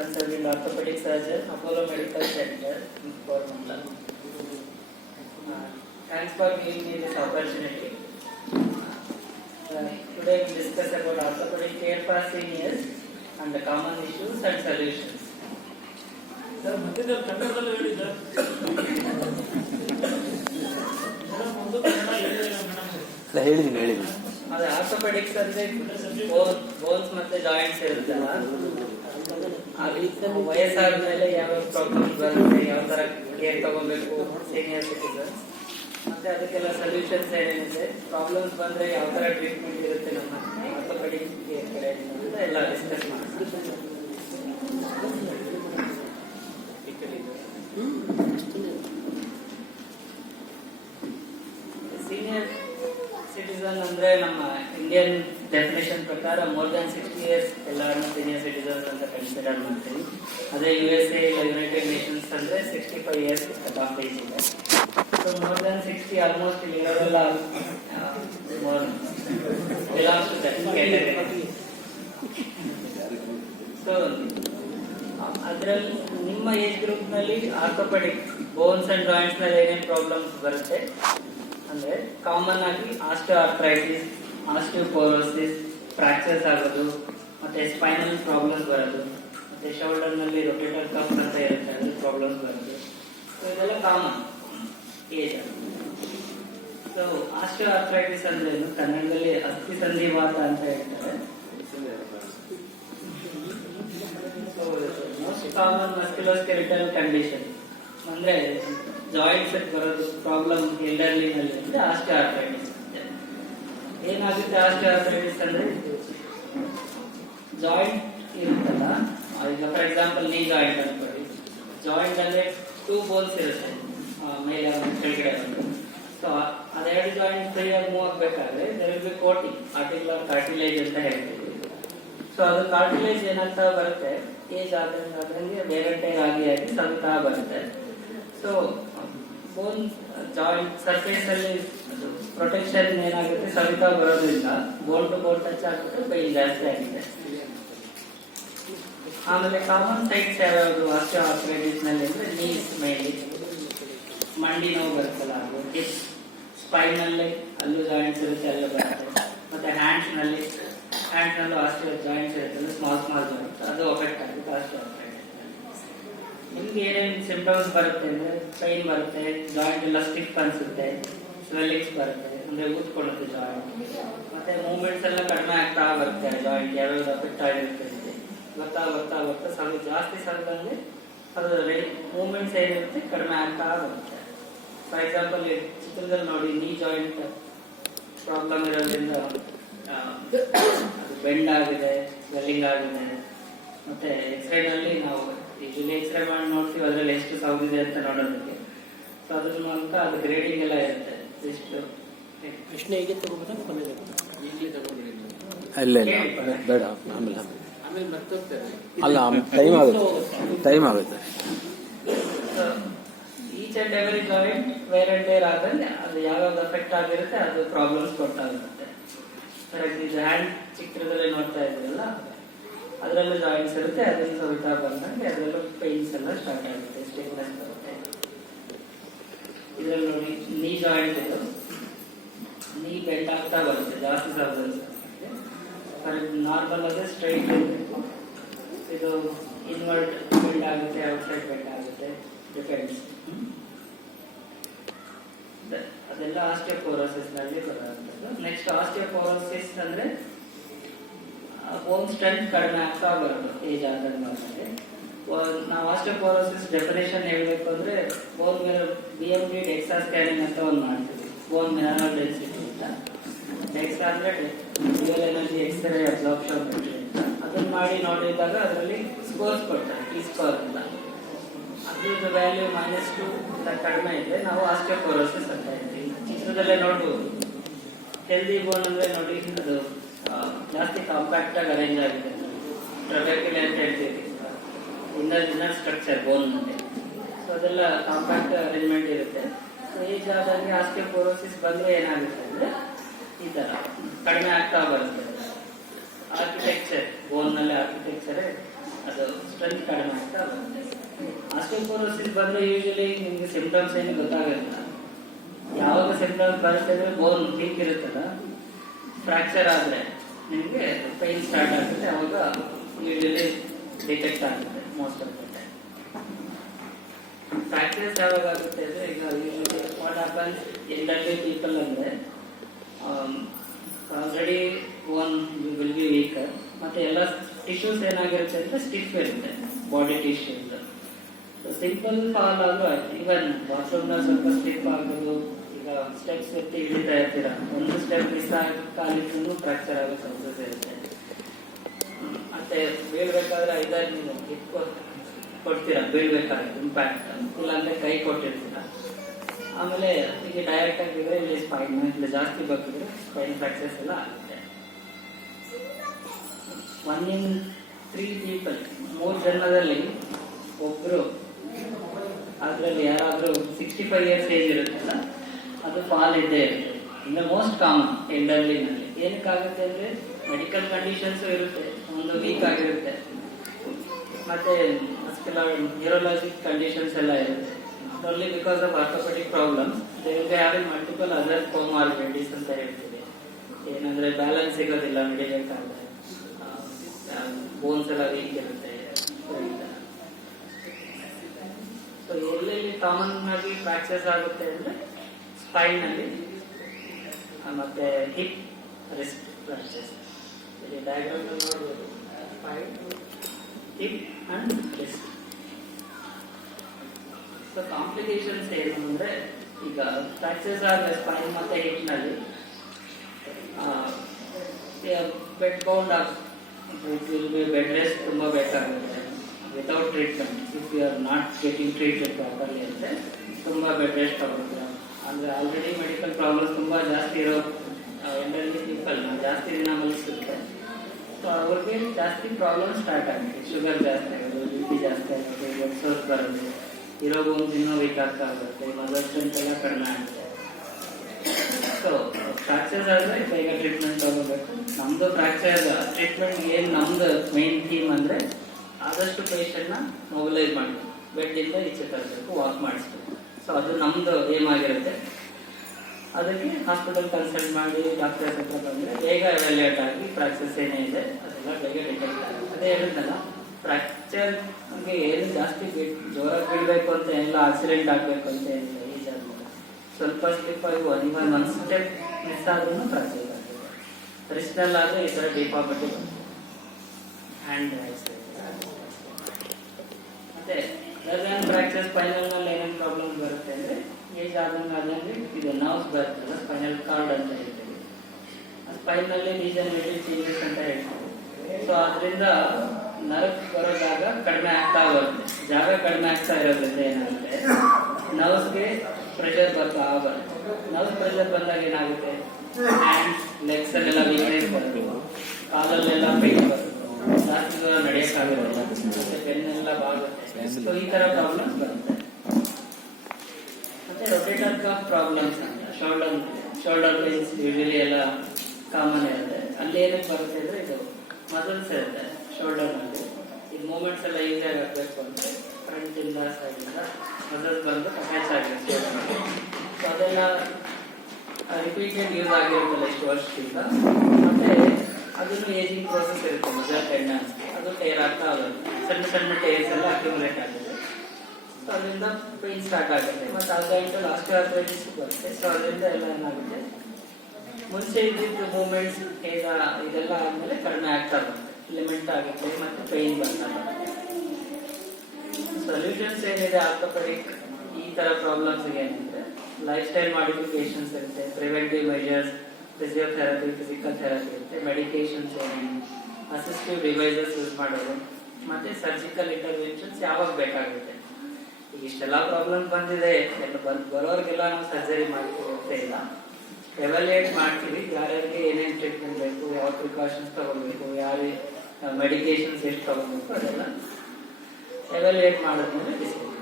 consultant orthopedic surgeon, Apollo Medical Center in Coromandel. Thanks for giving me this opportunity. Today we discuss about orthopedic care for seniors and the common issues and solutions. Sir ಮಧ್ಯದ ಕನ್ನಡದಲ್ಲಿ ಹೇಳಿ sir. ಹೇಳಿದ್ದೀನಿ ಅದೇ orthopaedics ಅಂದ್ರೆ bones ಮತ್ತೆ joints ಇರುತ್ತಲ್ಲ, ವಯಸ್ಸಾದ ಮೇಲೆ ಯಾವ ಪ್ರಾಬ್ಲಮ್ಸ್ ಬರುತ್ತೆ, ಯಾವ ತರ ಕೇರ್ ತಗೋಬೇಕು ಸೀನಿಯರ್ ಸಿಟಿಸನ್ಸ್, ಮತ್ತೆ ಅದಕ್ಕೆಲ್ಲ ಸೊಲ್ಯೂಷನ್ಸ್ ಏನೇನಿದೆ, ಪ್ರಾಬ್ಲಮ್ಸ್ ಬಂದ್ರೆ ಯಾವ ತರ ಟ್ರೀಟ್ಮೆಂಟ್ ಇರುತ್ತೆ ನಮ್ಮ ಆರ್ಥೋಪೆಡಿಕ್ ಕೇರ್ ಕಡೆ ಎಲ್ಲ ಡಿಸ್ಕಸ್ ಮಾಡೋಣ. ಸೀನಿಯರ್ ಸಿಟಿಸನ್ ಅಂದ್ರೆ ನಮ್ಮ ಇಂಡಿಯನ್ ಡೆಫಿನೇಷನ್ ಪ್ರಕಾರ ಮೋರ್ ದನ್ 60 ಇಯರ್ಸ್ ಎಲ್ಲಾರನ್ನೂ ಸೀನಿಯರ್ ಸಿಟಿಸನ್ಸ್ ಅಂತ ಕನ್ಸಿಡರ್ ಮಾಡ್ತೀವಿ. ಅದೇ USA ಇಲ್ಲ ಯುನೈಟೆಡ್ ನೇಷನ್ಸ್ ಅಂದ್ರೆ 65 ಇಯರ್ಸ್ ಕಟ್ ಆಫ್ ಏಜ್ ಇದೆ. ಸೊ ಮೋರ್ ದನ್ 60 ಆಲ್ಮೋಸ್ಟ್ ಇಲ್ಲಿ ಇರೋರೆಲ್ಲ belongs to that category. So ಅದರಲ್ಲಿ ನಿಮ್ಮ ಏಜ್ ಗ್ರೂಪ್ ನಲ್ಲಿ ಆರ್ಥೋಪೆಡಿಕ್ ಬೋನ್ಸ್ ಅಂಡ್ ಜಾಯಿಂಟ್ಸ್ ನಲ್ಲಿ ಏನೇನು ಪ್ರಾಬ್ಲಮ್ಸ್ ಬರುತ್ತೆ ಅಂದ್ರೆ ಕಾಮನ್ ಆಗಿ ಆಸ್ಟಿಯೋಆರ್ಥ್ರೈಟಿಸ್, ಆಸ್ಟಿಯೋಪೋರೋಸಿಸ್, ಫ್ರಾಕ್ಚರ್ಸ್ ಆಗೋದು, ಮತ್ತೆ ಸ್ಪೈನಲ್ ಪ್ರಾಬ್ಲಮ್ಸ್ ಬರೋದು, ಮತ್ತೆ ಶೋಲ್ಡರ್ ನಲ್ಲಿ ರೊಟೇಟರ್ ಕಫ್ ಅಂತ ಇರುತ್ತೆ ಅದು ಪ್ರಾಬ್ಲಮ್ಸ್ ಬರೋದು. ಸೊ ಇದೆಲ್ಲ ಕಾಮನ್ ಏಜ್. ಸೊ ಆಸ್ಟಿಯೋಆರ್ಥ್ರೈಟಿಸ್ ಅಂದ್ರೆ ಕನ್ನಡದಲ್ಲಿ ಅಸ್ಥಿ ಸಂಧಿವಾತ ಅಂತ ಹೇಳ್ತಾರೆ. ಮೋಸ್ಟ್ ಕಾಮನ್ ಮಸ್ಕ್ಯುಲೋಸ್ಕೆಲಿಟಲ್ ಕಂಡೀಷನ್ ಅಂದ್ರೆ ಜಾಯಿಂಟ್ಸ್ ಬರೋದು ಪ್ರಾಬ್ಲಮ್ ಎಲ್ಡರ್ಲಿ ನಲ್ಲಿ ಅಂದ್ರೆ ಆಸ್ಟಿಯೋಆರ್ಥ್ರೈಟಿಸ್. ಏನಾಗುತ್ತೆ ಆಸ್ಟಿಯೋಆರ್ಥ್ರೈಟಿಸ್ ಅಂದ್ರೆ ಜಾಯಿಂಟ್ ಇರುತ್ತಲ್ಲ, ಈಗ ಫಾರ್ ಎಕ್ಸಾಂಪಲ್ ನೀ ಜಾಯಿಂಟ್ ಅನ್ಕೊಳ್ಳಿ. ಜಾಯಿಂಟ್ ಅಂದ್ರೆ 2 ಬೋನ್ಸ್ ಇರುತ್ತೆ, ಮೇಲೆ ಕೆಳಗಡೆ ಬಂದು. ಸೊ ಅದೆರಡು ಜಾಯಿಂಟ್ ಫ್ರೀ ಆಗಿ ಮೂವ್ ಆಗ್ಬೇಕಾದ್ರೆ there will be coating, articular cartilage ಅಂತ ಹೇಳ್ತೀವಿ. ಸೊ ಅದು ಕಾರ್ಟಿಲೇಜ್ ಏನಾಗ್ತಾ ಬರುತ್ತೆ, ಏಜ್ ಆದಂಗೆ ಬೇರೆ ಆಗಿ ಸವಿತಾ ಬರುತ್ತೆ. ಸೊ ಬೋನ್ ಜಾಯಿಂಟ್ ಸರ್ಫೇಸ್ ಅಲ್ಲಿ ಪ್ರೊಟೆಕ್ಷನ್ ಏನಾಗುತ್ತೆ, ಸವಿತಾ ಬರೋದ್ರಿಂದ ಬೋನ್ ಟು ಬೋನ್ ಟಚ್ ಆಗುತ್ತೆ, ಪೈನ್ ಜಾಸ್ತಿ ಆಗಿದೆ. ಆಮೇಲೆ ಕಾಮನ್ ಸೈಟ್ಸ್ ಯಾವ್ಯಾವುದು ಆಸ್ಟಿಯೋಆರ್ಥ್ರೈಟಿಸ್ ನಲ್ಲಿ ಅಂದ್ರೆ ನೀಸ್ ಮೇಲೆ ಮಂಡಿ ನೋವು ಬರುತ್ತಲ್ಲ, ಅದು ಹಿಪ್ ಸ್ಪೈನ್ ನಲ್ಲಿ ಅಲ್ಲೂ ಜಾಯಿಂಟ್ಸ್ ಇರುತ್ತೆ, ಅಲ್ಲೂ ಬರುತ್ತೆ. ಮತ್ತೆ ಹ್ಯಾಂಡ್ಸ್ ನಲ್ಲೂ ಆಸ್ಟಿಯೋ ಜಾಯಿಂಟ್ಸ್ ಇರುತ್ತೆ, ಸ್ಮಾಲ್ ಜಾಯಿಂಟ್ಸ್, ಅದು ಅಫೆಕ್ಟ್ ಆಗುತ್ತೆ ಆಸ್ಟಿಯೋಆರ್ಥ್ರೈಟಿಸ್. ನಿಮ್ಗೆ ಏನೇನು ಸಿಂಪ್ಟಮ್ಸ್ ಬರುತ್ತೆ ಅಂದ್ರೆ ಪೈನ್ ಬರುತ್ತೆ, ಜಾಯಿಂಟ್ ಎಲ್ಲ ಸ್ಟಿಫ್ ಅನ್ಸುತ್ತೆ, ಸ್ವೆಲ್ಲಿಂಗ್ಸ್ ಬರುತ್ತೆ ಅಂದ್ರೆ ಊದ್ಕೊಳ್ಳುತ್ತೆ ಜಾಯಿಂಟ್, ಮತ್ತೆ ಮೂವ್ಮೆಂಟ್ಸ್ ಎಲ್ಲ ಕಡಿಮೆ ಆಗ್ತಾ ಬರುತ್ತೆ. ಜಾಯಿಂಟ್ ಯಾವ್ಯಾವ್ದು ಅಫೆಕ್ಟ್ ಆಗಿರುತ್ತೆ ಬರ್ತಾ ಜಾಸ್ತಿ ಸರಿದಂಗೆ ಅದರ ಮೂವ್ಮೆಂಟ್ಸ್ ಏನಿರುತ್ತೆ ಕಡಿಮೆ ಆಗ್ತಾ ಬರುತ್ತೆ. ಫಾರ್ ಎಕ್ಸಾಂಪಲ್ ಚಿತ್ರದಲ್ಲಿ ನೋಡಿ, ನೀ ಜಾಯಿಂಟ್ ಪ್ರಾಬ್ಲಮ್ ಇರೋದ್ರಿಂದ ಅದು ಬೆಂಡ್ ಆಗಿದೆ, ಸ್ವೆಲ್ಲಿಂಗ್ ಆಗಿದೆ. ಮತ್ತೆ ಎಕ್ಸ್ರೇ ನಲ್ಲಿ ನಾವು ಯೂಶಲಿ ಎಕ್ಸ್ರೇ ಮಾಡಿ ನೋಡ್ತೀವಿ, ಅದರಲ್ಲಿ ಎಷ್ಟು ಸೌದಿದೆ ಅಂತ ನೋಡೋದಕ್ಕೆ. ಸೊ ಅದ್ರ ಮೂಲಕ ಅದು ಗ್ರೇಡಿಂಗ್ ಎಲ್ಲ ಇರುತ್ತೆ. ಎಷ್ಟು ಪ್ರಶ್ನೆ ಹೇಗೆ ತಗೋಬೋದಾ ಈಗಲೇ ತಗೊಂಡಿದ್ದೀನಿ ಇಲ್ಲ ಬೇಡ, ಆಮೇಲೆ ಮರ್ತೋಗ್ತಾರೆ. ಅಲ್ಲ, ಟೈಮ್ ಆಗುತ್ತೆ. Each and every joint wear and tear ಆದ್ರೆ ಅದು ಯಾವ್ಯಾವ್ದು ಅಫೆಕ್ಟ್ ಆಗಿರುತ್ತೆ ಅದು ಪ್ರಾಬ್ಲಮ್ಸ್ ಕೊಡ್ತಾ ಇರುತ್ತೆ. ಇದು ಹ್ಯಾಂಡ್ ಚಿತ್ರದಲ್ಲಿ ನೋಡ್ತಾ ಇದ್ರಲ್ಲ, ಅದರಲ್ಲೂ ಜಾಯಿಂಟ್ಸ್ ಇರುತ್ತೆ, ಅದನ್ನು ಸವಿತಾ ಬಂದಂಗೆ ಅದರಲ್ಲೂ ಪೈನ್ಸ್ ಎಲ್ಲ ಸ್ಟಾರ್ಟ್ ಆಗುತ್ತೆ, ಸ್ಟಿಫ್ನೆಸ್ ಬರುತ್ತೆ. ಇದರಲ್ಲಿ ನೋಡಿ ನೀ ಜಾಯಿಂಟ್ ಇದು ನೀ ಬೆಂಡ್ ಆಗ್ತಾ ಬರುತ್ತೆ, ಜಾಸ್ತಿ ಸಾಧನ. ನಾರ್ಮಲ್ ಆದ್ರೆ ಸ್ಟ್ರೈಟ್ ಇರಬೇಕು, ಇದು ಇನ್ವರ್ಟ್ ಬೆಂಡ್ ಆಗುತ್ತೆ, ಔಟ್ಸೈಡ್ ಬೆಂಡ್ ಆಗುತ್ತೆ, ಡಿಪೆಂಡ್ಸ್. ಅದೆಲ್ಲ ಆಸ್ಟಿಯೋಪೋರೋಸಿಸ್ ನಲ್ಲಿ ಬರುವಂಥದ್ದು. ನೆಕ್ಸ್ಟ್ ಆಸ್ಟಿಯೋಪೋರೋಸಿಸ್ ಅಂದ್ರೆ ಬೋನ್ ಸ್ಟ್ರೆಂತ್ ಕಡಿಮೆ ಆಗ್ತಾ ಬರೋದು ಏಜ್ ಆದಂಗೆ. ನಾವು ಆಸ್ಟಿಯೋಪೋರೋಸಿಸ್ ಡೆಫಿನೇಷನ್ ಹೇಳ್ಬೇಕು ಅಂದ್ರೆ ಬೋನ್ ಮೇಲೆ BMD ಡೆಕ್ಸಾ ಸ್ಕ್ಯಾನಿಂಗ್ ಅಂತ ಒಂದು ಮಾಡ್ತೀವಿ, ಬೋನ್ ಮಿನರಲ್ ಡೆನ್ಸಿಟಿ ಅಂತ. ಡೆಕ್ಸಾ ಅಂದ್ರೆ ಡ್ಯುಯಲ್ ಎನರ್ಜಿ ಎಕ್ಸ್ರೇ ಅಬ್ಸಾರ್ಪ್ಷನ್ ಅಂತ. ಅದನ್ನ ಮಾಡಿ ನೋಡಿದಾಗ ಅದರಲ್ಲಿ ಸ್ಕೋರ್ಸ್ ಕೊಡ್ತಾರೆ, ಈ ಸ್ಕೋರ್ ಅಂತ. ಅದ್ರದ್ದು ವ್ಯಾಲ್ಯೂ -2 ಇಲ್ಲ ಕಡಿಮೆ ಇದೆ, ನಾವು ಆಸ್ಟಿಯೋಪೋರೋಸಿಸ್ ಅಂತ ಹೇಳ್ತೀವಿ. ಚಿತ್ರದಲ್ಲೇ ನೋಡ್ಬೋದು. ಹೆಲ್ದಿ ಬೋನ್ ಅಂದ್ರೆ ನೋಡಿ, ಅದು ಜಾಸ್ತಿ ಕಾಂಪ್ಯಾಕ್ಟ್ ಆಗಿ ಅರೇಂಜ್ ಆಗಿದೆ, ಟ್ರಬೆಕ್ಯುಲಿ ಅಂತ ಹೇಳ್ತೀವಿ, ಇನ್ನರ್ ಸ್ಟ್ರಕ್ಚರ್ ಬೋನ್ ನಲ್ಲಿ. ಸೊ ಅದೆಲ್ಲ ಕಾಂಪ್ಯಾಕ್ಟ್ ಅರೇಂಜ್ಮೆಂಟ್ ಇರುತ್ತೆ. ಏಜ್ ಆದಂಗೆ ಆಸ್ಟಿಯೋಪೋರೋಸಿಸ್ ಬಂದ್ರೆ ಏನಾಗುತ್ತೆ ಅಂದ್ರೆ ಈ ತರ ಕಡಿಮೆ ಆಗ್ತಾ ಬರುತ್ತೆ. ಆರ್ಕಿಟೆಕ್ಚರ್ ಬೋನ್ ನಲ್ಲಿ ಆರ್ಕಿಟೆಕ್ಚರ್ ಅದು ಸ್ಟ್ರೆಂತ್ ಕಡಿಮೆ ಆಗ್ತಾ ಬರುತ್ತೆ. ಆಸ್ಟಿಯೋಪೊರೋಸಿಸ್ ಬಂದ್ರೆ ಯೂಶಲಿ ನಿಮ್ಗೆ ಸಿಂಪ್ಟಮ್ಸ್ ಏನು ಗೊತ್ತಾಗಲ್ಲ. ಯಾವಾಗ ಸಿಂಪ್ಟಮ್ಸ್ ಬರುತ್ತೆ ಅಂದ್ರೆ ಬೋನ್ ವೀಕ್ ಇರುತ್ತಲ್ಲ, ಫ್ರಾಕ್ಚರ್ ಆದ್ರೆ ನಿಮಗೆ ಪೈನ್ ಸ್ಟಾರ್ಟ್ ಆಗುತ್ತೆ. ಅವಾಗ ಯೂಶಲಿ ಡಿಟೆಕ್ಟ್ ಆಗುತ್ತೆ most of the time. Fractures ಯಾವಾಗ ಆಗುತ್ತೆ ಅಂದ್ರೆ ಈಗ usually what happens elderly people ಅಂದ್ರೆ already bone will be weaker, ಮತ್ತೆ ಎಲ್ಲ ಟಿಶ್ಯೂಸ್ ಏನಾಗಿರುತ್ತೆ ಅಂದ್ರೆ ಸ್ಟಿಫ್ ಇರುತ್ತೆ ಬಾಡಿ ಟಿಶ್ಯೂಸ್. ಸಿಂಪಲ್ ಫಾಲ್ ಆದ್ರೂ ಆಯ್ತು. ಇವನ್ ಬಾತ್ರೂಮ್ ನ ಸ್ವಲ್ಪ ಸ್ಟಿಫ್ ಆಗೋದು, ಈಗ ಸ್ಟೆಪ್ಸ್ ಎತ್ತಿ ಇಳಿತಾ ಇರ್ತೀರಾ, ಒಂದು ಸ್ಟೆಪ್ ಮಿಸ್ ಆಗಿ ಕಾಲಿಟ್ಟು ಫ್ರಾಕ್ಚರ್ ಆಗೋ ಚಾನ್ಸಸ್ ಇರುತ್ತೆ. ಮತ್ತೆ ಬೀಳ್ಬೇಕಾದ್ರೆ ಐದಾರು ನೀವು ಕೊಡ್ತೀರಾ ಬೀಳ್ಬೇಕಾದ್ರೆ ಇಂಪ್ಯಾಕ್ಟ್, ಇಲ್ಲಾಂದ್ರೆ ಕೈ ಕೊಟ್ಟಿರ್ತೀರಾ. ಆಮೇಲೆ ಈಗ ಡೈರೆಕ್ಟ್ ಆಗಿದ್ರೆ ಇಲ್ಲಿ ಸ್ಪೈನ್ ಇಲ್ಲ ಜಾಸ್ತಿ ಬರ್ತಿದ್ರೆ ಸ್ಪೈನ್ ಫ್ರಾಕ್ಚರ್ಸ್ ಎಲ್ಲ ಆಗುತ್ತೆ. 1 in 3 people, 3 ಜನದಲ್ಲಿ ಒಬ್ರು ಅದ್ರಲ್ಲಿ ಯಾರಾದ್ರೂ 65 years ಏಜ್ ಇರುತ್ತಲ್ಲ ಅದು ಫಾಲ್ ಇದ್ದೇ ಇರುತ್ತೆ. ಇನ್ನು ಮೋಸ್ಟ್ ಕಾಮನ್ ಎಲ್ಡರ್ಲಿನಲ್ಲಿ. ಏನಕ್ಕಾಗುತ್ತೆ ಅಂದ್ರೆ ಮೆಡಿಕಲ್ ಕಂಡೀಷನ್ಸ್ ಇರುತ್ತೆ, ಒಂದು ವೀಕ್ ಆಗಿರುತ್ತೆ, ಮತ್ತೆ ನ್ಯೂರೋಲಾಜಿಕ್ ಕಂಡೀಷನ್ಸ್ ಎಲ್ಲ ಇರುತ್ತೆ. Only because of orthopedic problems they will be having multiple other comorbidities ಅಂತ ಹೇಳ್ತೀವಿ. ಏನಂದ್ರೆ ಬ್ಯಾಲೆನ್ಸ್ ಸಿಗೋದಿಲ್ಲ ನಡಿಬೇಕಾದ್ರೆ, ಬೋನ್ಸ್ ಎಲ್ಲ ವೀಕ್ ಇರುತ್ತೆ. ಸೊ ಎಲ್ಲೆಲ್ಲಿ ಕಾಮನ್ ಆಗಿ ಫ್ರಾಕ್ಚರ್ಸ್ ಆಗುತ್ತೆ ಅಂದ್ರೆ ಸ್ಪೈನ್ ನಲ್ಲಿ, ಮತ್ತೆ ಹಿಪ್ ರಿಸ್ಟ್ ಫ್ರಾಕ್ಚರ್ಸ್. ಇಲ್ಲಿ ಡಯಾಗ್ರಾಮ್ ನೋಡಬಹುದು, spine, hip and wrist. So complications ಏನು ಅಂದ್ರೆ ಈಗ ಫ್ರಾಕ್ಚರ್ಸ್ ಆದ್ರೆ ಸ್ಪೈನ್ ಮತ್ತೆ ಹಿಪ್ ನಲ್ಲಿ ಬೆಡ್ ಬೌಂಡ್ ಬೆಡ್ ರೆಸ್ಟ್ ತುಂಬಾ ಬೇಕಾಗುತ್ತೆ without treatment. If you are not getting treated properly ಅಂದ್ರೆ ತುಂಬಾ ಬೆಡ್ ರೆಸ್ಟ್ ಆಗುತ್ತೆ. ಅಂದ್ರೆ ಆಲ್ರೆಡಿ ಮೆಡಿಕಲ್ ಪ್ರಾಬ್ಲಮ್ಸ್ ತುಂಬಾ ಜಾಸ್ತಿ ಇರೋ ಎಲ್ಡರ್ಲಿ ಪೀಪಲ್ ಜಾಸ್ತಿ ದಿನ ಮಲಗಿಸುತ್ತೆ. ಸೊ ಅವ್ರಿಗೆ ಜಾಸ್ತಿ ಪ್ರಾಬ್ಲಮ್ ಸ್ಟಾರ್ಟ್ ಆಗುತ್ತೆ. ಶುಗರ್ ಜಾಸ್ತಿ ಆಗೋದು, BP ಜಾಸ್ತಿ ಆಗುತ್ತೆ, ಬ್ಲಡ್ ಸೋರ್ಸ್ ಬರೋದು, ಇರೋ ಬೋನ್ಸ್ ಇನ್ನೂ ವೀಕ್ ಆಗ್ತಾ ಆಗುತ್ತೆ, ಮದರ್ ಸ್ಟ್ರೆಂತ್ ಎಲ್ಲ ಕಡಿಮೆ ಆಗುತ್ತೆ. ಸೊ ಫ್ರಾಕ್ಚರ್ಸ್ ಆದ್ರೆ ಬೇಗ ಟ್ರೀಟ್ಮೆಂಟ್ ತಗೋಬೇಕು. ನಮ್ದು ಫ್ರಾಕ್ಚರ್ ಟ್ರೀಟ್ಮೆಂಟ್ ಏನ್ ನಮ್ದು ಮೇನ್ ಥೀಮ್ ಅಂದ್ರೆ ಆದಷ್ಟು ಪೇಷಂಟ್ ನ ಮೊಬಿಲೈಸ್ ಮಾಡಬೇಕು, ಬೆಡ್ ಇಂದ ಈಚೆ ತರಬೇಕು, ವಾಕ್ ಮಾಡಿಸ್ಬೇಕು. ಸೊ ಅದು ನಮ್ದು ಏಮ್ ಆಗಿರುತ್ತೆ. ಅದಕ್ಕೆ ಹಾಸ್ಪಿಟಲ್ ಕನ್ಸಲ್ಟ್ ಮಾಡಿ ಡಾಕ್ಟರ್ಸ್ ಹತ್ರ ಬಂದ್ರೆ ಬೇಗ ಎವ್ಯಾಲ್ಯೂಯೇಟ್ ಆಗಿ ಫ್ರಾಕ್ಚರ್ಸ್ ಏನೇ ಇದೆ ಅದೆಲ್ಲ ಬೇಗ ಡಿಟೆಕ್ಟ್ ಆಗುತ್ತೆ. ಅದೇ ಹೇಳಿದ್ನಲ್ಲ, ಫ್ರಾಕ್ಚರ್ ಏನು ಜಾಸ್ತಿ ಜೋರಾಗಿ ಬೀಳ್ಬೇಕು ಅಂತ ಏನಿಲ್ಲ, ಆಕ್ಸಿಡೆಂಟ್ ಆಗ್ಬೇಕು ಅಂತ ಏನಿಲ್ಲ. ಈ ಜಾಗ ಸ್ವಲ್ಪ ಸ್ಲಿಪ್ ಆಗಿ ಒನ್ ಸ್ಟೆಪ್ ಮಿಸ್ ಆದ್ರೂ ಫ್ರಾಕ್ಚರ್ ಆಗ್ತದೆ. ರಿಸ್ಟ್ನಲ್ಲಿ ಆದ್ರೆ ಈ ತರ ಡಿಫಾರ್ಮಿಟಿ ಹ್ಯಾಂಡ್ ಮತ್ತೆ ಫ್ರಾಕ್ಚರ್ ಸ್ಪೈನಲ್ ನಲ್ಲಿ ಏನೇನು ಪ್ರಾಬ್ಲಮ್ ಬರುತ್ತೆ ಅಂದ್ರೆ ಏಜ್ ಆದಂಗೆ ಇದು ನರ್ವ್ಸ್ ಬರ್ತದೆ, ಸ್ಪೈನಲ್ ಕಾರ್ಡ್ ಅಂತ ಹೇಳ್ತೀವಿ. ಸ್ಪೈನ್ ನಲ್ಲಿ ಡಿಜನರೇಟಿವ್ ಚೇಂಜಸ್ ಅಂತ ಹೇಳ್ತೀವಿ. ಸೊ ಅದರಿಂದ ನರ್ವ್ ಬರೋ ಜಾಗ ಕಡಿಮೆ ಆಗ್ತಾ ಬರುತ್ತೆ. ಜಾಗ ಕಡಿಮೆ ಆಗ್ತಾ ಇರೋದ್ರಿಂದ ಏನಾಗುತ್ತೆ, ನರ್ವ್ಸ್ಗೆ ಪ್ರೆಷರ್ ಬರ್ತಾ ಬರುತ್ತೆ. ನರ್ವ್ಸ್ ಪ್ರೆಷರ್ ಬಂದಾಗ ಏನಾಗುತ್ತೆ, ಹ್ಯಾಂಡ್ಸ್ ಲೆಗ್ಸ್ ಅಲ್ಲೆಲ್ಲ ವೀಕ್ನೆಸ್ ಬರುತ್ತೆ, ಕಾಲಲ್ಲೆಲ್ಲ ಪೈನ್ ಬರುತ್ತೆ, ಜಾಸ್ತಿ ದೂರ ನಡೆಯಕ್ಕಾಗುತ್ತೆ, ಮತ್ತೆ ಬೆನ್ನೆಲ್ಲ ಬಾಗುತ್ತೆ. ಸೊ ಈ ತರ ಪ್ರಾಬ್ಲಮ್ಸ್ ಬರುತ್ತೆ. ಮತ್ತೆ ರೊಟೇಟರ್ ಕಫ್ ಪ್ರಾಬ್ಲಮ್ಸ್ ಅಂತ ಶೋಲ್ಡರ್ ಪೇನ್ಸ್ ಯೂಶಲಿ ಎಲ್ಲ ಕಾಮನ್ ಇರುತ್ತೆ. ಅಲ್ಲಿ ಏನಕ್ಕೆ ಬರುತ್ತೆ ಅಂದ್ರೆ ಇದು ಮಸಲ್ಸ್ ಇರುತ್ತೆ ಶೋಲ್ಡರ್ ನಲ್ಲಿ. ಈ ಮೂವ್ಮೆಂಟ್ಸ್ ಎಲ್ಲ ಈಸಿಯಾಗಿ ಆಗಬೇಕು ಅಂದ್ರೆ ಫ್ರಂಟ್ ಇಂದ ಸೈಡ್ ಇಂದ ಮಸಲ್ಸ್ ಬಂದು ಅಟ್ಯಾಚ್ ಆಗಿರುತ್ತೆ. ಸೊ ಅದೆಲ್ಲ ರಿಪೀಟೆಡ್ ಯೂಸ್ ಆಗಿರುತ್ತಲ್ಲ ಇಷ್ಟು ವರ್ಷದಿಂದ. ಮತ್ತೆ ಅದನ್ನು ಏಜಿಂಗ್ ಪ್ರೋಸೆಸ್ ಇರುತ್ತೆ, ಮಸಲ್ ಟೆಂಡನ್ಸ್ ಅದು ಟೇರ್ ಆಗ್ತಾ ಆಗುತ್ತೆ, ಸಣ್ಣ ಸಣ್ಣ ಟೇರ್ಸ್ ಎಲ್ಲ ಅಕ್ಯುಮುಲೇಟ್ ಆಗುತ್ತೆ. ಸೊ ಅದರಿಂದ ಪೇನ್ ಸ್ಟಾರ್ಟ್ ಆಗುತ್ತೆ. ಮತ್ತೆ ಅದರಿಂದ ಲಾಸ್ಟ್ ಆರ್ಥರೈಟಿಸ್ ಬರುತ್ತೆ. ಸೊ ಅದರಿಂದ ಎಲ್ಲ ಏನಾಗುತ್ತೆ, ಮುಂಚೆ ಇದ್ದಿದ್ದು ಮೂವ್ಮೆಂಟ್ಸ್ ಇದೆಲ್ಲ ಆದ್ಮೇಲೆ ಕಡಿಮೆ ಆಗ್ತಾ ಬರುತ್ತೆ, ಲಿಮಿಟ್ ಆಗುತ್ತೆ, ಮತ್ತೆ ಪೇನ್ ಬರ್ತಾ ಬರುತ್ತೆ. ಸೊಲ್ಯೂಷನ್ಸ್ ಏನಿದೆ ಆರ್ಥೋಪೆಡಿಕ್ ಈ ತರ ಪ್ರಾಬ್ಲಮ್ಸ್ ಏನಂದ್ರೆ ಲೈಫ್ ಸ್ಟೈಲ್ ಮಾಡಿಫಿಕೇಶನ್ಸ್ ಇರುತ್ತೆ, preventive measures, physiotherapy, physical therapy ಇರುತ್ತೆ, ಮೆಡಿಕೇಶನ್ಸ್ ಏನೇನು, ಅಸಿಸ್ಟಿವ್ ಡಿವೈಸಸ್ ಯೂಸ್ ಮಾಡೋದು, ಮತ್ತೆ ಸರ್ಜಿಕಲ್ ಇಂಟರ್ವೆನ್ಷನ್ಸ್ ಯಾವಾಗ ಬೇಕಾಗುತ್ತೆ. ಈಗ ಇಷ್ಟೆಲ್ಲ ಪ್ರಾಬ್ಲಮ್ ಬಂದಿದೆ, ಬರೋರ್ಗೆಲ್ಲ ನಾವು ಸರ್ಜರಿ ಮಾಡ್ತೀವಿ ಇಲ್ಲ, ಎವ್ಯಾಲ್ಯೂಯೇಟ್ ಮಾಡ್ತೀವಿ. ಯಾರ್ಯಾರಿಗೆ ಏನೇನು ಟ್ರೀಟ್ಮೆಂಟ್ ಬೇಕು, ಯಾವ ಪ್ರಿಕಾಷನ್ಸ್ ತಗೊಳ್ಬೇಕು, ಯಾವ ಮೆಡಿಕೇಶನ್ಸ್ ಎಷ್ಟು ತಗೊಳ್ಬೇಕು ಅದೆಲ್ಲ ಎವ್ಯಾಲ್ಯೂಯೇಟ್ ಮಾಡಿದ್ಮೇಲೆ decide.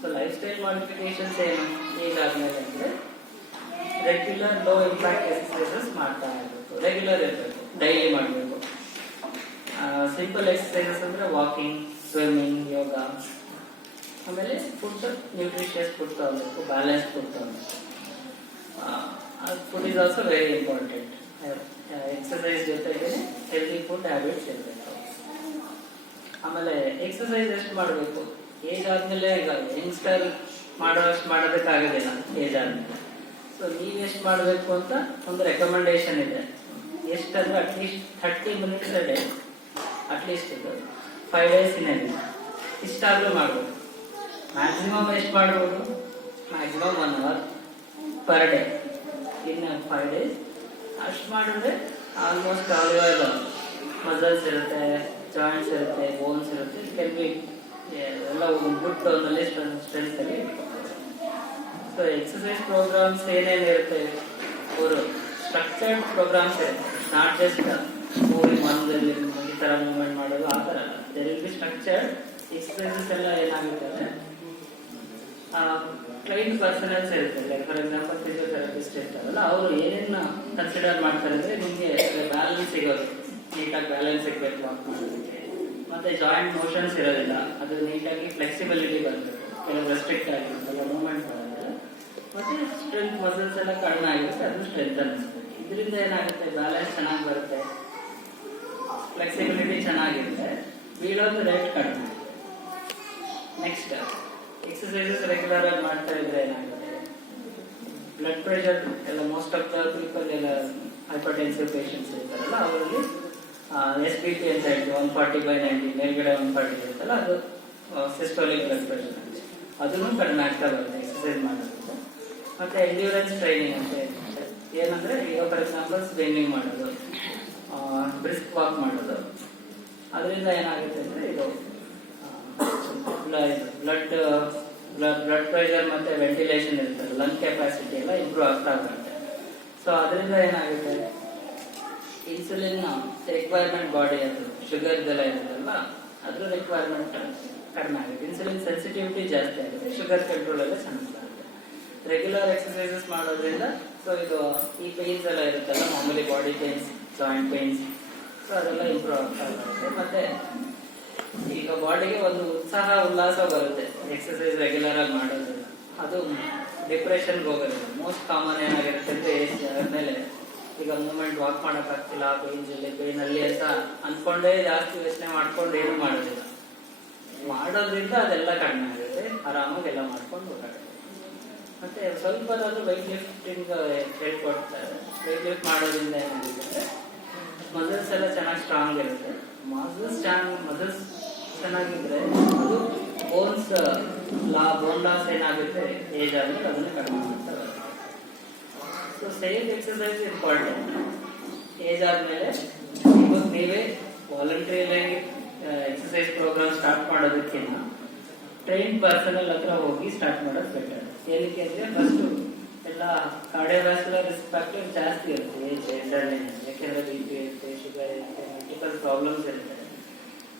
So life style modifications ಏನು ಈಗಾದ್ಮೇಲೆ ಅಂದ್ರೆ ರೆಗ್ಯುಲರ್ ಲೋ ಇಂಪ್ಯಾಕ್ಟ್ ಎಕ್ಸರ್ಸೈಸಸ್ ಮಾಡ್ತಾ ಇರಬೇಕು, ರೆಗ್ಯುಲರ್ ಇರಬೇಕು, ಡೈಲಿ ಮಾಡಬೇಕು. ಸಿಂಪಲ್ ಎಕ್ಸಸೈಸಸ್ ಅಂದ್ರೆ ವಾಕಿಂಗ್, ಸ್ವಿಮ್ಮಿಂಗ್, ಯೋಗ. ಆಮೇಲೆ ಫುಡ್ ನ್ಯೂಟ್ರಿಷಿಯಸ್ ಫುಡ್ ತಗೋಬೇಕು, ಬ್ಯಾಲೆನ್ಸ್ ಫುಡ್ ತಗೋಬೇಕು. Food is also very important. Exercise ಜೊತೆಗೆ ಹೆಲ್ದಿ ಫುಡ್ ಹ್ಯಾಬಿಟ್ಸ್ ಇರಬೇಕು. ಆಮೇಲೆ ಎಕ್ಸಸೈಸ್ ಎಷ್ಟು ಮಾಡಬೇಕು? ಏಜ್ ಆದ್ಮೇಲೆ ಈಗ ಯಂಗ್ಸ್ಟರ್ ಮಾಡೋಷ್ಟು ಮಾಡೋದಕ್ಕಾಗೋದಿಲ್ಲ ಏಜ್ ಆದ್ಮೇಲೆ. ಸೊ ನೀವು ಎಷ್ಟು ಮಾಡಬೇಕು ಅಂತ ಒಂದು ರೆಕಮೆಂಡೇಶನ್ ಇದೆ. ಎಷ್ಟಂದ್ರೆ ಅಟ್ಲೀಸ್ಟ್ 30 ಮಿನಿಟ್ಸ್ ಡೇ, ಅಟ್ಲೀಸ್ಟ್ ಇದು 5 days ಇನ್ ವೀಕ್ ಇಷ್ಟಾದ್ರೂ ಮಾಡ್ಬೋದು. ಮ್ಯಾಕ್ಸಿಮಮ್ ಎಷ್ಟು ಮಾಡ್ಬೋದು? Maximum 1 hour per day in 5 days. ಅಷ್ಟು ಮಾಡಿದ್ರೆ ಆಲ್ಮೋಸ್ಟ್ ಆಲ್ ಯುವರ್ ಮಸಲ್ಸ್ ಇರುತ್ತೆ, ಜಾಯಿಂಟ್ಸ್ ಇರುತ್ತೆ, ಬೋನ್ಸ್ ಇರುತ್ತೆ, ಕೆಲ್ ಬಿ ಎಲ್ಲ ಗುಡ್ ಟೋನಲ್ಲಿ ಸ್ಟ್ರೆಂತ್ ಅಲ್ಲಿ. ಸೊ ಎಕ್ಸಸೈಸ್ ಪ್ರೋಗ್ರಾಮ್ಸ್ ಏನೇನಿರುತ್ತೆ, ಅವರು ಸ್ಟ್ರಕ್ಚರ್ಡ್ ಪ್ರೋಗ್ರಾಮ್ಸ್ ಇರುತ್ತೆ. ನಾಟ್ ಜಸ್ಟ್ ಮೂವಿಂಗ್ ಒಂದಲ್ಲಿ ಈ ತರ ಮೂವ್ಮೆಂಟ್ ಮಾಡೋದು ಆ ತರ ಅಲ್ಲ. There will be structured exercises. ಎಲ್ಲ ಏನಾಗುತ್ತೆ ಅಂದ್ರೆ ಟ್ರೈನ್ ಪರ್ಸನಲ್ಸ್ ಇರುತ್ತೆ. ಲೈಕ್ ಫಾರ್ ಎಕ್ಸಾಂಪಲ್ ಫಿಸಿಯೋಥೆರಪಿಸ್ಟ್ ಇರ್ತಾರಲ್ಲ, ಅವರು ಏನೇನು ಕನ್ಸಿಡರ್ ಮಾಡ್ತಾರೆ ಅಂದ್ರೆ ನಿಮಗೆ ಬ್ಯಾಲೆನ್ಸ್ ಸಿಗೋದು, ನೀಟಾಗಿ ಬ್ಯಾಲೆನ್ಸ್ ಸಿಗ್ಬೇಕು ವಾಕ್ ಮಾಡೋದಕ್ಕೆ. ಮತ್ತೆ ಜಾಯಿಂಟ್ ಮೋಷನ್ಸ್ ಇರೋದಿಲ್ಲ, ಅದು ನೀಟಾಗಿ ಫ್ಲೆಕ್ಸಿಬಿಲಿಟಿ ಬರಬೇಕು. ಕೆಲವು ರೆಸ್ಟ್ರಿಕ್ಟ್ ಆಗಿರುತ್ತಲ್ಲ, ಮೂವ್ಮೆಂಟ್ ಬರೋದಿಲ್ಲ. ಮತ್ತೆ ಸ್ಟ್ರೆಂತ್ ಮಸಲ್ಸ್ ಎಲ್ಲ ಕಡಿಮೆ ಆಗಿರುತ್ತೆ, ಅದು ಸ್ಟ್ರೆಂತ್ ಅನಿಸ್ತದೆ. ಇದರಿಂದ ಏನಾಗುತ್ತೆ, ಬ್ಯಾಲೆನ್ಸ್ ಚೆನ್ನಾಗಿ ಬರುತ್ತೆ, ಫ್ಲೆಕ್ಸಿಬಿಲಿಟಿ ಚೆನ್ನಾಗಿರುತ್ತೆ, ಬೀಳೋದು ರೇಟ್ ಕಡಿಮೆ. ನೆಕ್ಸ್ಟ್ ಎಕ್ಸಸೈಸಸ್ ರೆಗ್ಯುಲರ್ ಆಗಿ ಮಾಡ್ತಾ ಇದ್ರೆ ಏನಾಗುತ್ತೆ, ಬ್ಲಡ್ ಪ್ರೆಷರ್ ಎಲ್ಲ ಮೋಸ್ಟ್ ಆಫ್ ದ ಪೀಪಲ್ ಎಲ್ಲ ಹೈಪರ್ಟೆನ್ಸಿವ್ ಪೇಷಂಟ್ಸ್ ಇರ್ತಾರಲ್ಲ, ಅವರಲ್ಲಿ SBP ಅಂತ ಹೇಳ್ತೀವಿ, 140/90 ಮೇಲ್ಗಡೆ 140 ಇರುತ್ತಲ್ಲ, ಅದು ಸಿಸ್ಟೋಲಿಕ್ ಬ್ಲಡ್ ಪ್ರೆಷರ್ ಅಂತ. ಅದನ್ನು ಕಡಿಮೆ ಆಗ್ತಾ ಬರುತ್ತೆ ಎಕ್ಸಸೈಸ್ ಮಾಡೋದ್ರಿಂದ. ಮತ್ತೆ ಎಂಡ್ಯೂರೆನ್ಸ್ ಟ್ರೈನಿಂಗ್ ಅಂತ ಹೇಳ್ತಾರೆ. ಏನಂದ್ರೆ ಈಗ ಫಾರ್ ಎಕ್ಸಾಂಪಲ್ ಸ್ವಿಮ್ಮಿಂಗ್ ಮಾಡೋದು, ಬ್ರಿಸ್ಕ್ ವಾಕ್ ಮಾಡೋದು, ಅದರಿಂದ ಏನಾಗುತ್ತೆ ಅಂದ್ರೆ ಇದು ಬ್ಲಡ್ ಪ್ರೆಷರ್ ಮತ್ತೆ ವೆಂಟಿಲೇಷನ್ ಇರ್ತದೆ, ಲಂಗ್ ಕೆಪಾಸಿಟಿ ಎಲ್ಲ ಇಂಪ್ರೂವ್ ಆಗ್ತಾ ಬರುತ್ತೆ. ಸೊ ಅದರಿಂದ ಏನಾಗುತ್ತೆ, ಇನ್ಸುಲಿನ್ ರಿಕ್ವೈರ್ಮೆಂಟ್ ಬಾಡಿ, ಅದು ಶುಗರ್ದೆಲ್ಲ ಇರುತ್ತಲ್ಲ, ಅದ್ರ ರಿಕ್ವೈರ್ಮೆಂಟ್ ಕಡಿಮೆ ಆಗುತ್ತೆ. ಇನ್ಸುಲಿನ್ ಸೆನ್ಸಿಟಿವಿಟಿ ಜಾಸ್ತಿ ಆಗುತ್ತೆ, ಶುಗರ್ ಕಂಟ್ರೋಲ್ ಎಲ್ಲ ಚೆನ್ನಾಗುತ್ತೆ. ರೆಗ್ಯುಲರ್ ಎಕ್ಸಸೈಸಸ್ ಮಾಡೋದ್ರಿಂದ ಸೊ ಇದು ಈ ಪೇನ್ಸ್ ಎಲ್ಲ ಇರುತ್ತಲ್ಲ, ಮಾಮೂಲಿ body pains, joint pains, so ಅದೆಲ್ಲ ಇಂಪ್ರೂವ್ ಆಗ್ತಾ ಬರುತ್ತೆ. ಮತ್ತೆ ಈಗ ಬಾಡಿಗೆ ಒಂದು ಉತ್ಸಾಹ ಉಲ್ಲಾಸ ಬರುತ್ತೆ ಎಕ್ಸಸೈಸ್ ರೆಗ್ಯುಲರ್ ಆಗಿ ಮಾಡೋದ್ರಿಂದ. ಅದು ಡಿಪ್ರೆಷನ್ಗೆ ಹೋಗೋದಿಲ್ಲ. ಮೋಸ್ಟ್ ಕಾಮನ್ ಏನಾಗಿರುತ್ತೆ ಅಂದ್ರೆ ಏಜ್ ಆದ್ಮೇಲೆ ಈಗ ಮೂವ್ಮೆಂಟ್ ವಾಕ್ ಮಾಡಕ್ ಆಗ್ತಿಲ್ಲ, ಪೇನ್ ಅಲ್ಲಿ ಅಂತ ಅನ್ಕೊಂಡೇ ಜಾಸ್ತಿ ಯೋಚನೆ ಮಾಡ್ಕೊಂಡು ಏನು ಮಾಡೋದಿಲ್ಲ. ಮಾಡೋದ್ರಿಂದ ಅದೆಲ್ಲ ಕಡಿಮೆ ಆಗುತ್ತೆ, ಆರಾಮಾಗಿ ಎಲ್ಲ ಮಾಡ್ಕೊಂಡು ಹೋಗುತ್ತೆ. ಮತ್ತೆ ಸ್ವಲ್ಪನಾದ್ರೂ ವೆಯ್ಟ್ ಲಿಫ್ಟಿಂಗ್ ಹೇಳ್ಕೊಡ್ತಾರೆ. ವೆಯ್ಟ್ ಲಿಫ್ಟ್ ಮಾಡೋದ್ರಿಂದ ಏನಾಗುತ್ತೆ, ಮಸಲ್ಸ್ ಎಲ್ಲ ಚೆನ್ನಾಗಿ ಸ್ಟ್ರಾಂಗ್ ಇರುತ್ತೆ. ಮಸಲ್ಸ್ ಚೆನ್ನಾಗಿದ್ರೆ ಅದು ಬೋನ್ ಲಾಸ್ ಏನಾಗುತ್ತೆ ಏಜ್ ಆದ್ಮೇಲೆ ಅದನ್ನು ಕಡಿಮೆ ಮಾಡ್ತಾರೆ. So safe exercise important. Age ಆದ್ಮೇಲೆ ಇವಾಗ ನೀವೇ ವಾಲಂಟ್ರಿಯಲ್ ಎಕ್ಸಸೈಸ್ ಪ್ರೋಗ್ರಾಮ್ ಸ್ಟಾರ್ಟ್ ಮಾಡೋದಕ್ಕಿಂತ ಟ್ರೈನ್ ಪರ್ಸನಲ್ ಹತ್ರ ಹೋಗಿ ಸ್ಟಾರ್ಟ್ ಮಾಡೋದು ಬೆಟರ್. ಏನಕ್ಕೆ ಅಂದ್ರೆ ಫಸ್ಟ್ ಎಲ್ಲ ಕಾರ್ಡಿಯೋವ್ಯಾಸ್ಕ್ಯುಲರ್ ರಿಸ್ಕ್ ಫ್ಯಾಕ್ಟರ್ ಜಾಸ್ತಿ ಇರುತ್ತೆ ಏಜ್ ಯಾಕೆಂದ್ರೆ BP ಇರುತ್ತೆ, ಶುಗರ್ ಇರುತ್ತೆ, ಮಲ್ಟಿಪಲ್ ಪ್ರಾಬ್ಲಮ್ಸ್ ಇರುತ್ತೆ.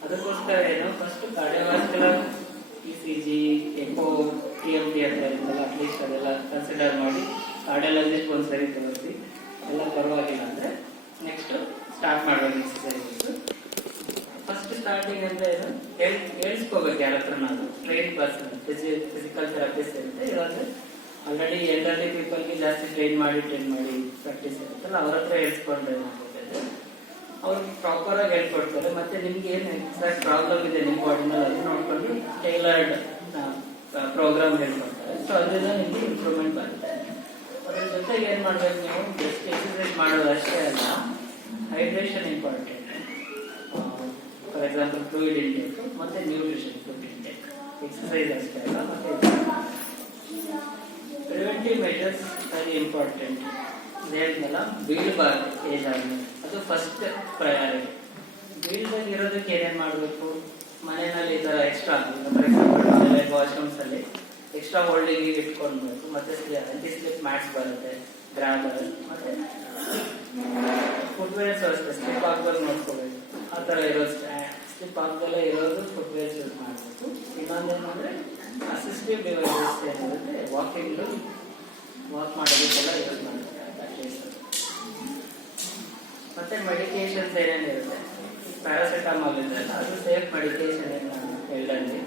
ಅದಕ್ಕೋಸ್ಕರ ಏನು, first cardiovascular ECG, echo, TMT ಅಂತ ಇರುತ್ತಲ್ಲ, ಅಟ್ಲೀಸ್ಟ್ ಅದೆಲ್ಲ ಕನ್ಸಿಡರ್ ಮಾಡಿ ಕಾರ್ಡಿಯಾಲಜಿಸ್ಟ್ ಒಂದ್ಸರಿ ತೋರಿಸಿ ಎಲ್ಲ ಪರವಾಗಿಲ್ಲ ಅಂದ್ರೆ ನೆಕ್ಸ್ಟ್ ಸ್ಟಾರ್ಟ್ ಮಾಡಬೇಕು ಎಕ್ಸಸೈಸಸ್. ಫಸ್ಟ್ ಸ್ಟಾರ್ಟಿಂಗ್ ಅಂದ್ರೆ ಹೇಳ್ಸ್ಕೋಬೇಕು ಯಾರ ಹತ್ರ. ನಾವು ಟ್ರೈನ್ ಪರ್ಸನ್ ಫಿಸಿಕಲ್ ಥೆರಪಿಸ್ಟ್ ಇರುತ್ತೆ, ಇವಾಗ ಆಲ್ರೆಡಿ ಎಲ್ಡರ್ಲಿ ಪೀಪಲ್ಗೆ ಜಾಸ್ತಿ ಟ್ರೈನ್ ಮಾಡಿ ಪ್ರಾಕ್ಟೀಸ್ ಇರುತ್ತಲ್ಲ, ಅವ್ರ ಹತ್ರ ಹೇಳ್ಸ್ಕೊಂಡ್ರೆ ಏನಾಗುತ್ತೆ, ಅವ್ರು ಪ್ರಾಪರ್ ಆಗಿ ಹೇಳ್ಕೊಡ್ತಾರೆ. ಮತ್ತೆ ನಿಮ್ಗೆ ಏನ್ ಎಕ್ಸಾಕ್ಟ್ ಪ್ರಾಬ್ಲಮ್ ಇದೆ ನಿಮ್ಮ ಬಾಡಿನಲ್ಲಿ ಅದು ನೋಡ್ಕೊಂಡು ಟೈಲರ್ಡ್ ಪ್ರೋಗ್ರಾಮ್ ಹೇಳ್ಕೊಡ್ತಾರೆ. ಸೊ ಅದರಿಂದ ನಿಮ್ಗೆ ಇಂಪ್ರೂವ್ಮೆಂಟ್ ಬರುತ್ತೆ. ಅದ್ರ ಜೊತೆಗೆ ಏನ್ ಮಾಡ್ಬೇಕು, ನೀವು ಜಸ್ಟ್ ಎಕ್ಸಸೈಸ್ ಮಾಡೋದು ಅಷ್ಟೇ ಅಲ್ಲ, hydration important. For example fluid intake ಮತ್ತೆ ನ್ಯೂಟ್ರಿಷನ್ ಫುಡ್ ಇಂಟೇಕ್, ಎಕ್ಸಸೈಸ್ ಅಷ್ಟೇ ಅಲ್ಲ. ಮತ್ತೆ ಪ್ರಿವೆಂಟಿವ್ ಮೆಜರ್ಸ್ ವೆರಿ ಇಂಪಾರ್ಟೆಂಟ್. ಹೇಳಿದ್ನಲ್ಲ, ಬೀಳಬಾರ್ದು ಏಜ್ ಆದ್ಮೇಲೆ, ಅದು ಫಸ್ಟ್ ಪ್ರಯಾರಿಟಿ. ಬೀಳ್ದಾಗ ಇರೋದಕ್ಕೆ ಏನೇನ್ ಮಾಡ್ಬೇಕು, ಮನೆಯಲ್ಲಿ ಈ ತರ ಎಕ್ಸ್ಟ್ರಾ ಫಾರ್ ಎಕ್ಸಾಂಪಲ್ ವಾಶ್ರೂಮ್ಸ್ ಅಲ್ಲಿ ಎಕ್ಸ್ಟ್ರಾ ಹೋಲ್ಡಿಂಗ್ ಇಟ್ಕೊಳ್ಬೇಕು. ಮತ್ತೆ ಆಂಟಿ ಸ್ಲಿಪ್ ಮ್ಯಾಟ್ಸ್ ಬರುತ್ತೆ, ಗ್ರಾಬರ್, ಮತ್ತೆ ಫುಟ್ವೇರ್ಸ್ ಅಷ್ಟೇ ಸ್ಲಿಪ್ ಆಗ್ಬೇಕು ನೋಡ್ಕೋಬೇಕು. ಆ ತರ ಇರೋದು ಸ್ಲಿಪ್ ಆಗ್ದಲ್ಲೇ ಇರೋದು ಫುಟ್ವೇರ್ಸ್ ಯೂಸ್ ಮಾಡಬೇಕು. ಇನ್ನೊಂದೇನಂದ್ರೆ ಅಸಿಸ್ಟಿವ್ ಡಿವೈಸಸ್ ಏನಿರುತ್ತೆ, ವಾಕ್ ಮಾಡೋದಕ್ಕೆಲ್ಲ ಯೂಸ್ ಮಾಡುತ್ತೆ. ಮತ್ತೆ ಮೆಡಿಕೇಶನ್ಸ್ ಏನೇನಿರುತ್ತೆ, ಪ್ಯಾರಾಸಿಟಮಾಲ್ ಇದೆ ಅದು ಸೇಫ್ ಮೆಡಿಕೇಶನ್ ಏನು ಹೇಳ್ದಂಗೆ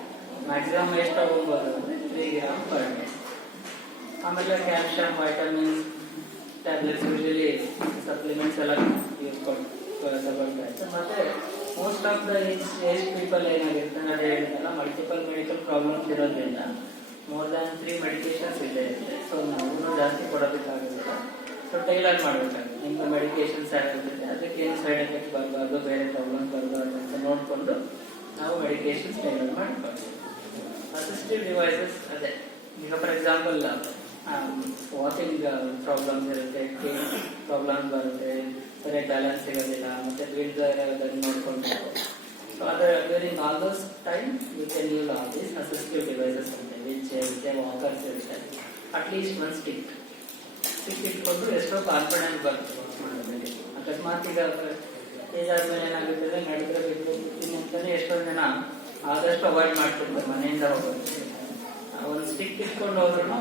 ಮ್ಯಾಕ್ಸಿಮಮ್ ಎಷ್ಟು ತಗೊಬೋದು ಅಂದರೆ 3 ಗ್ರಾಮ್ ಪರ್ ಡೇ. ಆಮೇಲೆ calcium vitamins tablets usually supplements ಎಲ್ಲ ಯೂಸ್ ತಗೊಳ್ತಾ ಇತ್ತು. ಮತ್ತೆ most of the age people ಏನಾಗಿರುತ್ತೆ ನಾನು ಹೇಳಿದ್ನಲ್ಲ ಮಲ್ಟಿಪಲ್ ಮೆಡಿಕಲ್ ಪ್ರಾಬ್ಲಮ್ಸ್ ಇರೋದ್ರಿಂದ ಮೋರ್ ದ್ಯಾನ್ 3 ಮೆಡಿಕೇಶನ್ಸ್ ಇದ್ದೇ ಇರುತ್ತೆ. ಸೊ ನಾವು ಜಾಸ್ತಿ ಕೊಡೋದಕ್ಕಾಗೋದಿಲ್ಲ. ಸೊ ಟೈಲರ್ ಮಾಡಬೇಕಾಗುತ್ತೆ. ನಿಮ್ಮ ಮೆಡಿಕೇಶನ್ಸ್ ಯಾಕಿರುತ್ತೆ ಅದಕ್ಕೆ ಏನು ಸೈಡ್ ಎಫೆಕ್ಟ್ ಬರಬಾರ್ದು, ಬೇರೆ ಪ್ರಾಬ್ಲಮ್ ಬರಬಾರ್ದು ಅಂತ ನೋಡಿಕೊಂಡು ನಾವು ಮೆಡಿಕೇಶನ್ಸ್ ಟೈಲರ್ ಮಾಡ್ಕೊಳ್ತೀವಿ. ಅಸಿಸ್ಟಿವ್ ಡಿವೈಸಸ್ ಅದೇ ಈಗ ಫಾರ್ ಎಕ್ಸಾಂಪಲ್ ವಾಕಿಂಗ್ ಪ್ರಾಬ್ಲಮ್ಸ್ ಇರುತ್ತೆ, ಪ್ರಾಬ್ಲಮ್ಸ್ ಬರುತ್ತೆ, ಸರಿಯಾಗಿ ಬ್ಯಾಲೆನ್ಸ್ ಸಿಗೋದಿಲ್ಲ, ಮತ್ತೆ ಬೀಳ್ತಾ ಇರೋದನ್ನು ನೋಡ್ಕೊಂಡು ಸೊ ಅದರ during all those time you can use all these assistive devices ಇರುತ್ತೆ, ವೀಲ್ ಚೇರ್ ಇರುತ್ತೆ, ವಾಕರ್ಸ್ ಇರುತ್ತೆ. ಅಟ್ಲೀಸ್ಟ್ ಒಂದು ಸ್ಟಿಕ್ ಇಟ್ಕೊಂಡು ಎಷ್ಟೋ ಕಾನ್ಫಿಡೆನ್ಸ್ ಬರುತ್ತೆ ವರ್ಕ್ ಮಾಡೋದ್ರಲ್ಲಿ. ಅಕಸ್ಮಾತ್ ಈಗ ಏಜ್ ಆದ್ಮೇಲೆ ಏನಾಗುತ್ತೆ ನಡೆದ್ರೆ ಬಿಟ್ಟು ಅಂತಾನೆ ಎಷ್ಟೊಂದು ಜನ ಆದಷ್ಟು ಅವಾಯ್ಡ್ ಮಾಡ್ತಿರ್ತಾರೆ ಮನೆಯಿಂದ ಹೋಗೋದು. ಒಂದು ಸ್ಟಿಕ್ ಇಟ್ಕೊಂಡು ಹೋದ್ರೂ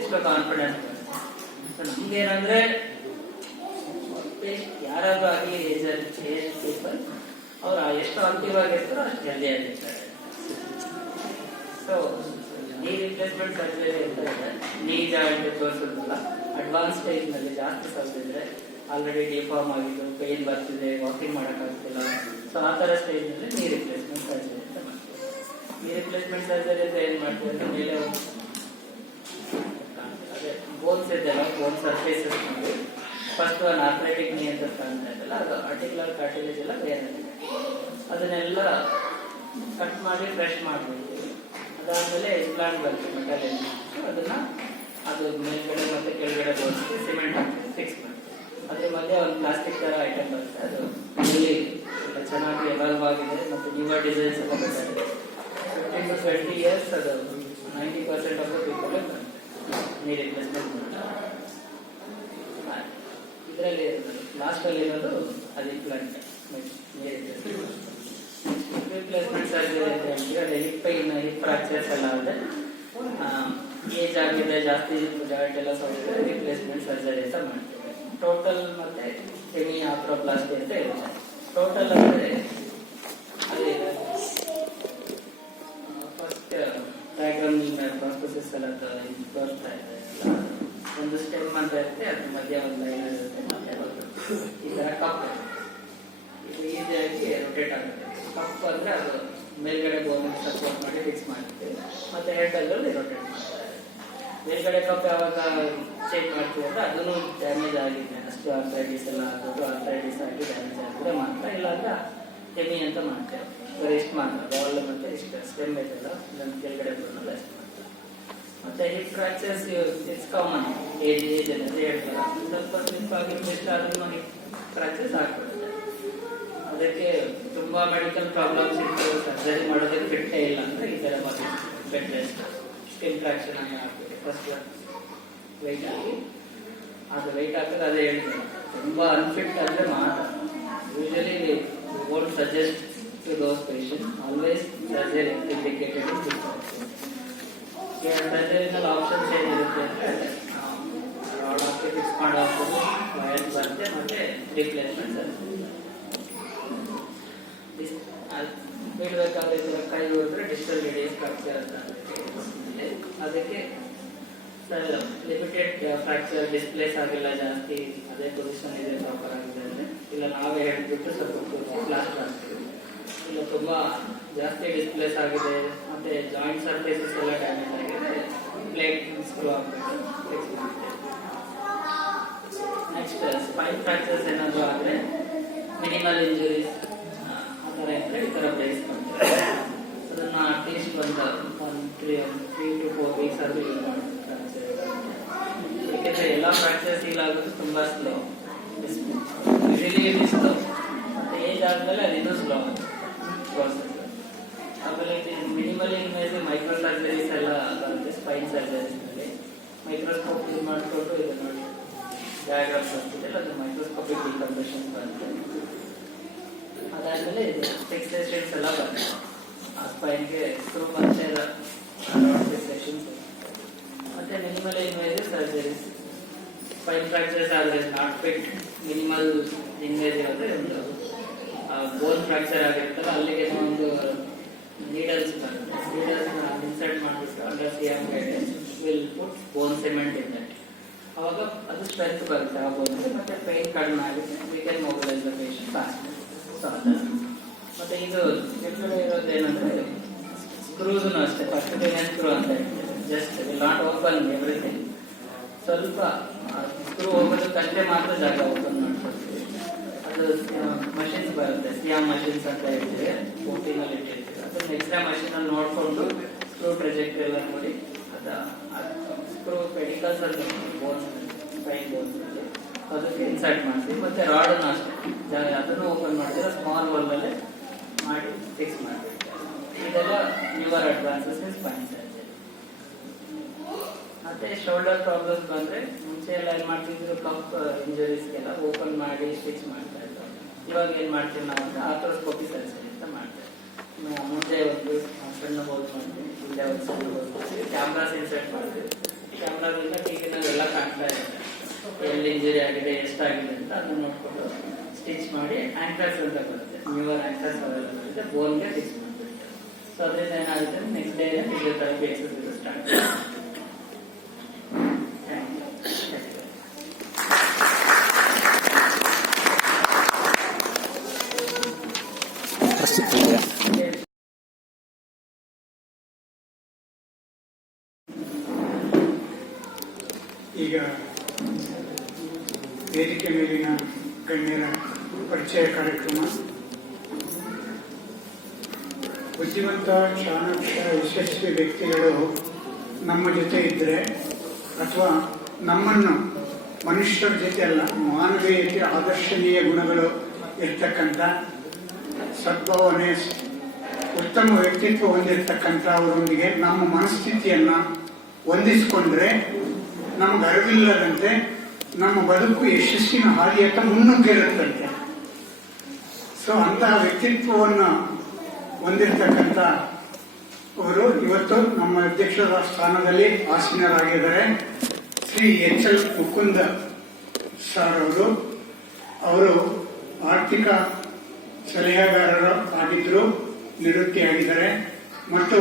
ಎಷ್ಟೋ ಕಾನ್ಫಿಡೆನ್ಸ್ ಬರುತ್ತೆ. ಸೊ ನಮ್ಗೇನಂದ್ರೆ ಯಾರಾದ್ರೂ ಆಗಲಿ ಏಜ್ ಪೀಪಲ್ ಅವ್ರು ಎಷ್ಟು ಆಕ್ಟಿವ್ ಆಗಿರ್ತಾರೋ ಅಷ್ಟು ಹೆಲ್ದಿ ಆಗಿರ್ತಾರೆ. ಸೊ ನೀ ರಿಪ್ಲೇಸ್ಮೆಂಟ್ ಸರ್ಜರಿ ಅಂತ ಇದೆ. ನೀ ಜಾಯಿಂಟ್ ತೋರಿಸೋದಿಲ್ಲ ಅಡ್ವಾನ್ಸ್ ಸ್ಟೇಜ್ ನಲ್ಲಿ ಜಾಸ್ತಿ ಸಲ್ತಿದ್ರೆ ಆಲ್ರೆಡಿ ಡಿಫಾರ್ಮ್ ಆಗಿದ್ದು, ಪೇನ್ ಬರ್ತಿದೆ, ವಾಕಿಂಗ್ ಮಾಡೋಕ್ಕಾಗ್ತಿಲ್ಲ. ಸೊ ಆ ಥರ ಸ್ಟೇಜ್ ನಲ್ಲಿ ನೀ ರಿಪ್ಲೇಸ್ಮೆಂಟ್ ಸರ್ಜರಿ ಅಂತ ಮಾಡ್ತೀವಿ. ನೀ ರಿಪ್ಲೇಸ್ಮೆಂಟ್ ಸರ್ಜರಿ ಅಂತ ಏನ್ ಮಾಡ್ತೀವಿ ಅಂತ ಮೇಲೆ ಅದೇ ಬೋನ್ಸ್ ಇದೆಯಲ್ಲ ಬೋನ್ ಸರ್ಫೇಸಸ್ ಮಾಡಿ ಫಸ್ಟ್ ಒಂದು ಆರ್ಥ್ರೈಟಿಕ್ ನೀ ಅಂತ ಕಾಣ್ತಾ ಇದ್ದಲ್ಲ ಅದು ಆರ್ಟಿಕ್ಯುಲರ್ ಕಾರ್ಟಿಲೇಜ್ ಎಲ್ಲ ಬೇರೆ ಅದನ್ನೆಲ್ಲ ಕಟ್ ಮಾಡಿ ಫ್ರೆಶ್ ಮಾಡ್ಬಿಡ್ತೀವಿ. ಅದಾದ್ಮೇಲೆ ಎಕ್ಸ್ಪ್ಲಾಂಟ್ ಬರ್ತದೆ ಮೆಟಲ್ ಅದನ್ನ ಅದು ಮೇಲ್ಗಡೆ ಮತ್ತೆ ಕೆಳಗಡೆ ಬೋನ್ಸ್ಗೆ ಸಿಮೆಂಟ್ ಹಾಕಿ ಫಿಕ್ಸ್ ಮಾಡ್ತೀವಿ. ಅದ್ರ ಮಧ್ಯೆ ಒಂದು ಪ್ಲಾಸ್ಟಿಕ್ ತರ ಐಟಮ್ ಬರುತ್ತೆ. ಅದು ಇಲ್ಲಿ ಚೆನ್ನಾಗಿ ಎವಾಲ್ವ್ ಆಗಿದೆ ಮತ್ತು ನ್ಯೂವರ್ ಡಿಸೈನ್ಸ್ ಎಲ್ಲ ಬರ್ತಾರೆ. 15 to 20 years ಅದು 90% ಆಫ್ ದ ಪೀಪಲ್ ನೀ ರಿಪ್ಲೇಸ್ಮೆಂಟ್ ಇದರಲ್ಲಿ ಲಾಸ್ಟ್ ಅಲ್ಲಿ ಇರೋದು ಅದು ಇಂಪ್ಲಾಂಟ್ ರಿಪ್ಲೇಸ್ಮೆಂಟ್ ಸರ್ಜರಿ ಅಂತ ಹೇಳ್ತೀವಿ. ಅದೇ ಹಿಪ್ ಪೈನ್, ಹಿಪ್ ಫ್ರಾಕ್ಚರ್ಸ್ ಎಲ್ಲ ಇದೆ, ಏಜ್ ಆಗಿದೆ, ಜಾಸ್ತಿ ಜಾಯಿಂಟ್ ಎಲ್ಲ ಸೌದಿದೆ, ರಿಪ್ಲೇಸ್ಮೆಂಟ್ ಸರ್ಜರಿ ಅಂತ ಮಾಡ್ತೀವಿ. ಟೋಟಲ್ ಮತ್ತೆ ಸೆಮಿ ಆರ್ಥ್ರೋಪ್ಲಾಸ್ಟಿ ಅಂತ ಇರುತ್ತೆ. ಟೋಟಲ್ ಅಂದ್ರೆ ಅದೇ ಫಸ್ಟ್ ಡಯಾಗ್ರಾಮ್ ಪ್ರಾಸೆಸ್ ಎಲ್ಲ ತೋರಿಸ್ತಾ ಇದೆ. ಒಂದು ಸ್ಟೆಮ್ ಅಂತ ಇರುತ್ತೆ, ಅದ್ರ ಮಧ್ಯೆ ಒಂದು ಲೈನ್ ಇರುತ್ತೆ, ಮತ್ತೆ ಈ ತರ ಕಪ್ ಇದು ಈಸಿಯಾಗಿ ರೊಟೇಟ್ ಆಗುತ್ತೆ. ಕಪ್ ಅಂದ್ರೆ ಅದು ಮೇಲ್ಗಡೆ ಬೋನ್ ಸಪೋರ್ಟ್ ಮಾಡಿ ಫಿಕ್ಸ್ ಮಾಡ್ತೀವಿ, ಮತ್ತೆ ಹೆಡ್ ಅಲ್ಲಿ ರೊಟೇಟ್ ಮಾಡ್ತಾರೆ. ಮೇಲ್ಗಡೆ ಕಪ್ ಯಾವಾಗ ಚೇಂಜ್ ಮಾಡ್ತೀವಿ ಅಂದ್ರೆ ಅದನ್ನು ಡ್ಯಾಮೇಜ್ ಆಗಿದೆ, ಅಷ್ಟು ಆರ್ಥ್ರೈಟಿಸ್ ಎಲ್ಲ ಆಗೋದು, ಆರ್ಥ್ರೈಟಿಸ್ ಆಗಿ ಡ್ಯಾಮೇಜ್ ಆಗಿದ್ರೆ ಮಾತ್ರ, ಇಲ್ಲಾಂದ್ರೆ ಕೆಮಿ ಅಂತ ಮಾಡ್ತೇವೆ. ಬರೀ ಇಷ್ಟು ಮಾತ್ರ ಬಾಲ್ ಮತ್ತೆ ಇಷ್ಟು ಸ್ಟೆಮ್ ಇದೆಲ್ಲ ಇದನ್ನು ಕೆಳಗಡೆ ಬರೋಲ್ಲ ಅಷ್ಟು ಮಾತ್ರ. ಮತ್ತೆ hip fractures it's common, age ಅನ್ನೋದು ಹೇಳ್ತಾರೆ. ಸ್ವಲ್ಪ ಸ್ಲಿಪ್ ಆಗಿ ಬೆಸ್ಟ್ ಆದ್ರೂ ಹಿಪ್ ಫ್ರಾಕ್ಚರ್ಸ್ ಆಗ್ಬಿಡುತ್ತೆ. ಅದಕ್ಕೆ ತುಂಬಾ ಮೆಡಿಕಲ್ ಪ್ರಾಬ್ಲಮ್ಸ್ ಇತ್ತು, ಸರ್ಜರಿ ಮಾಡೋದಕ್ಕೆ ಫಿಟ್ಟೇ ಇಲ್ಲ ಅಂದ್ರೆ ಈ ತರ ಮಾಡಿ ಬೆಡ್ ರೆಸ್ಟ್ ಸ್ಕಿನ್ ಫ್ರಾಕ್ಷನ್ ಆಗಿ ಆಗ್ತದೆ. ಫಸ್ಟ್ ವೆಯ್ಟ್ ಹಾಕಿ ಅದು ವೆಯ್ಟ್ ಹಾಕಿದ್ರೆ ಅದೇ ಹೇಳ್ತಾರೆ ತುಂಬಾ ಅನ್ಫಿಟ್ ಅಂದ್ರೆ ಮಾತ್ರ. Usually won't suggest to those patient always surgery indicated. ಸರ್ಜರಿನಲ್ಲಿ ಆಪ್ಷನ್ಸ್ ಏನಿರುತ್ತೆ ಅಂದ್ರೆ ರಾಡ್ ಹಾಕಿ ಫಿಕ್ಸ್ ಮಾಡೋದು, ವೈರ್ ಬರುತ್ತೆ, ಮತ್ತೆ ರಿಪ್ಲೇಸ್ಮೆಂಟ್ ಸರ್ಜರಿ. ಬೀಳ್ಬೇಕಾದ್ರೆ ಕೈ ಹೋದ್ರೆ ಡಿಸ್ಟಲ್ ರೇಡಿಯಸ್ ಫ್ರಾಕ್ಚರ್ ಅಂತ ಅದಕ್ಕೆ ಲಿಮಿಟೆಡ್ ಫ್ರಾಕ್ಚರ್ ಡಿಸ್ಪ್ಲೇಸ್ ಆಗಿಲ್ಲ ಜಾಸ್ತಿ, ಅದೇ ಪೊಸಿಷನ್ ಇದೆ ಪ್ರಾಪರ್ ಆಗಿದೆ ಅಂದ್ರೆ, ಇಲ್ಲ ನಾವೇ ಹೇಳ್ಬಿಟ್ಟು ಸ್ವಲ್ಪ ಪ್ಲಾಸ್ಟರ್ ಆಗ್ತೀವಿ. ಇಲ್ಲ ತುಂಬಾ ಜಾಸ್ತಿ ಡಿಸ್ಪ್ಲೇಸ್ ಆಗಿದೆ ಮತ್ತೆ ಜಾಯಿಂಟ್ ಸರ್ಫೇಸಸ್ ಎಲ್ಲ ಡ್ಯಾಮೇಜ್ ಆಗಿದೆ, ಪ್ಲೇಟ್ ಸ್ಕ್ರೂ ಆಗ್ಬೇಕು ಫಿಕ್ಸ್ ಮಾಡ್ತೇವೆ. ನೆಕ್ಸ್ಟ್ ಸ್ಪೈನ್ ಫ್ರಾಕ್ಚರ್ಸ್ ಏನಾದರೂ ಆದರೆ ಮಿನಿಮಲ್ ಇಂಜುರೀಸ್ ಆ ಥರ ಇದ್ದರೆ ಈ ಥರ ಬ್ರೇಸ್ ಮಾಡ್ತಾರೆ. ಅದನ್ನು ಅಟ್ಲೀಸ್ಟ್ ಒಂದು 3 to 4 weeks ಆದರೂ ಯೂಸ್ ಮಾಡ್ತಾರೆ. ಏಕೆಂದರೆ ಎಲ್ಲ ಫ್ರಾಕ್ಚರ್ಸ್ ಹೀಲ್ ಆಗೋದು ತುಂಬ slow, usually it is slow. ಮತ್ತು ಏಜ್ ಆದಮೇಲೆ ಅದಿನ್ನೂ ಸ್ಲೋ ಪ್ರೋಸೆಸ್. ಆಮೇಲೆ ಮಿನಿಮಲ್ ಇನ್ವೇಸಿವ್ ಮೈಕ್ರೋ ಸರ್ಜರೀಸ್ ಎಲ್ಲ ಬರುತ್ತೆ ಸ್ಪೈನ್ ಸರ್ಜರೀಸ್ನಲ್ಲಿ. ಮೈಕ್ರೋಸ್ಕೋಪ್ ಯೂಸ್ ಮಾಡಿಕೊಂಡು ಇದು ನೋಡಿ ಡಯಾಗ್ರಾಮ್ಸ್ ಆಗ್ತಿದೆ, ಅದು ಮೈಕ್ರೋಸ್ಕೋಪಿಕ್ ಡಿಕಂಪ್ರೆಷನ್ ಬರುತ್ತೆ. ಅದಾದಮೇಲೆ ಇದು ಫಿಕ್ಸೇಷನ್ಸ್ ಎಲ್ಲ ಬರುತ್ತೆ. ಆ ಸ್ಪೈನ್ಗೆ ಸ್ಕ್ರೂ ಮತ್ತೆ ಫಿಕ್ಸೇಷನ್ಸ್. ಮತ್ತೆ minimal invasive surgeries, spine fractures ಆದರೆ ನಾಟ್ ಫಿಟ್, ಮಿನಿಮಲ್ ಇನ್ವೇಸಿವ್ ಆದರೆ ಒಂದು ಬೋನ್ ಫ್ರಾಕ್ಚರ್ ಆಗಿರ್ತಲ್ಲ ಅಲ್ಲಿಗೆ ಒಂದು ನೀಡಲ್ಸ್ ಬರುತ್ತೆ. ನೀಡಲ್ಸ್ ಇನ್ಸರ್ಟ್ ಮಾಡಿಬಿಟ್ಟು under C arm guidance will put bone cement in that. ಅವಾಗ ಅದು ಸ್ಟ್ರೆಂತ್ ಬರುತ್ತೆ ಆ ಬೋನ್ಗೆ, ಮತ್ತೆ ಪೇನ್ ಕಡಿಮೆ ಆಗುತ್ತೆ. We can mobilise the patient fast. So ಅದು ಮತ್ತೆ ಇದು ಕೆಳಗಡೆ ಇರೋದೇನಂದ್ರೆ ಸ್ಕ್ರೂಸ್ನು ಅಷ್ಟೇ. ಫಸ್ಟ್ ಸ್ಕ್ರೂ ಅಂತ ಹೇಳ್ತಾರೆ. Just will not open everything. ಸ್ವಲ್ಪ ಸ್ಕ್ರೂ ಹೋಗೋದಕ್ಕಷ್ಟೇ ಮಾತ್ರ ಜಾಗ ಓಪನ್ ಮಾಡ್ಕೊಳ್ತೀವಿ. ಅದು ಮಷಿನ್ಸ್ ಬರುತ್ತೆ, ಸಿಯಾಮ್ ಮಷಿನ್ಸ್ ಅಂತ ಹೇಳ್ತೀವಿ, ಬೋಟಿನಲ್ಲಿ ಇಟ್ಟಿರ್ತೀವಿ. ಅದನ್ನ ಎಕ್ಸ್ಟ್ರಾ ಮಷಿನ್ ಅಲ್ಲಿ ನೋಡ್ಕೊಂಡು ಸ್ಕ್ರೂ ಟ್ರೆಜೆಕ್ಟರಿ ಎಲ್ಲ ನೋಡಿ ಸ್ಕ್ರೂ ಪೆಡಿಕಲ್ಸ್ ಅಲ್ಲಿ ಬೋನ್ಸ್ ಫೈನ್ ಬೋನ್ಸ್ ಅದಕ್ಕೆ ಇನ್ಸರ್ಟ್ ಮಾಡ್ತೀವಿ. ಮತ್ತೆ ರಾಡನ್ನು ಅಷ್ಟೇ ಅದನ್ನು ಓಪನ್ ಮಾಡ್ತೀವಿ, ಸ್ಮಾಲ್ ಹೋಲ್ನಲ್ಲೇ ಮಾಡಿ ಫಿಕ್ಸ್ ಮಾಡ್ತೀವಿ. ಇದೆಲ್ಲ ನ್ಯೂವರ್ ಅಡ್ವಾನ್ಸಸ್ ಇನ್ ಸ್ಪೈನ್ ಸರ್ಜರಿ. ಮತ್ತೆ ಶೋಲ್ಡರ್ ಪ್ರಾಬ್ಲಮ್ಸ್ ಬಂದ್ರೆ ಮುಂಚೆ ಎಲ್ಲ ಏನ್ ಮಾಡ್ತಿದ್ರು, ಕಪ್ ಇಂಜುರೀಸ್ಗೆಲ್ಲ ಓಪನ್ ಮಾಡಿ ಸ್ಟಿಚ್ ಮಾಡ್ತಾ ಇದ್ರು. ಇವಾಗ ಏನ್ ಮಾಡ್ತೀವಿ ನಾವು ಅಂದ್ರೆ ಆರ್ಥ್ರೋಸ್ಕೋಪಿ ಸರ್ಜರಿ ಅಂತ ಮಾಡ್ತೇವೆ. ಮುಂದೆ ಒಂದು ಸಣ್ಣ ಹೋಲ್ ಮಾಡ್ತೀವಿ, ಮುಂದೆ ಒಂದು ಸಣ್ಣ ಹೋಲ್ ಮಾಡ್ತೀವಿ, ಕ್ಯಾಮ್ರಾಸ್ ಇನ್ಸರ್ಟ್ ಮಾಡ್ತೀವಿ. ಕ್ಯಾಮ್ರಾದಿಂದ ಟಿವಿನಲ್ಲೆಲ್ಲ ಕಾಣ್ತಾ ಇರುತ್ತೆ ಎಲ್ಲಿ ಇಂಜುರಿ ಆಗಿದೆ, ಎಷ್ಟಾಗಿದೆ ಅಂತ ಅದನ್ನ ನೋಡ್ಕೊಂಡು ಸ್ಟಿಚ್ ಮಾಡಿ ಆಂಕರ್ಸ್ ಅಂತ ಬರುತ್ತೆ, ನ್ಯೂವರ್ ಆಂಕರ್ಸ್ ಅವೆಲ್ಲ ಬರುತ್ತೆ, ಬೋನ್ಗೆ ಫಿಕ್ಸ್ ಮಾಡ್ತೀವಿ. ಸೊ ಅದರಿಂದ ಏನಾಗುತ್ತೆ, next day physiotherapy exercise start. ಈಗ ವೇದಿಕೆ ಮೇಲಿನ ಗಣ್ಯರ ಪರಿಚಯ ಕಾರ್ಯಕ್ರಮ. ಬುದ್ಧಿವಂತ, ಚಾಣಾಕ್ಷ, ಯಶಸ್ವಿ ವ್ಯಕ್ತಿಗಳು ನಮ್ಮ ಜೊತೆ ಇದ್ದರೆ ಅಥವಾ ನಮ್ಮನ್ನು ಮನುಷ್ಯರ ಜೊತೆ ಅಲ್ಲ, ಮಾನವೀಯತೆ, ಆದರ್ಶನೀಯ ಗುಣಗಳು ಇರ್ತಕ್ಕಂಥ, ಸದ್ಭಾವನೆ, ಉತ್ತಮ ವ್ಯಕ್ತಿತ್ವ ಹೊಂದಿರತಕ್ಕಂಥ ಅವರೊಂದಿಗೆ ನಮ್ಮ ಮನಸ್ಥಿತಿಯನ್ನ ಹೊಂದಿಸಿಕೊಂಡ್ರೆ ನಮ್ಗೆ ಅರಿವಿಲ್ಲದಂತೆ ನಮ್ಮ ಬದುಕು ಯಶಸ್ಸಿನ ಹಾದಿಯತ್ತ ಮುನ್ನುಗ್ಗಿರುತ್ತಂತೆ. ಸೊ ಅಂತಹ ವ್ಯಕ್ತಿತ್ವವನ್ನು ಹೊಂದಿರತಕ್ಕಂಥ ಅವರು ಇವತ್ತು ನಮ್ಮ ಅಧ್ಯಕ್ಷರ ಸ್ಥಾನದಲ್ಲಿ ಆಸೀನರಾಗಿದ್ದಾರೆ. ಶ್ರೀ HL ಮುಕುಂದ ಸರ್ ಅವರು ಆರ್ಥಿಕ ಸಲಹೆಗಾರರು ಆಗಿದ್ರು, ನಿವೃತ್ತಿಯಾಗಿದ್ದಾರೆ ಮತ್ತು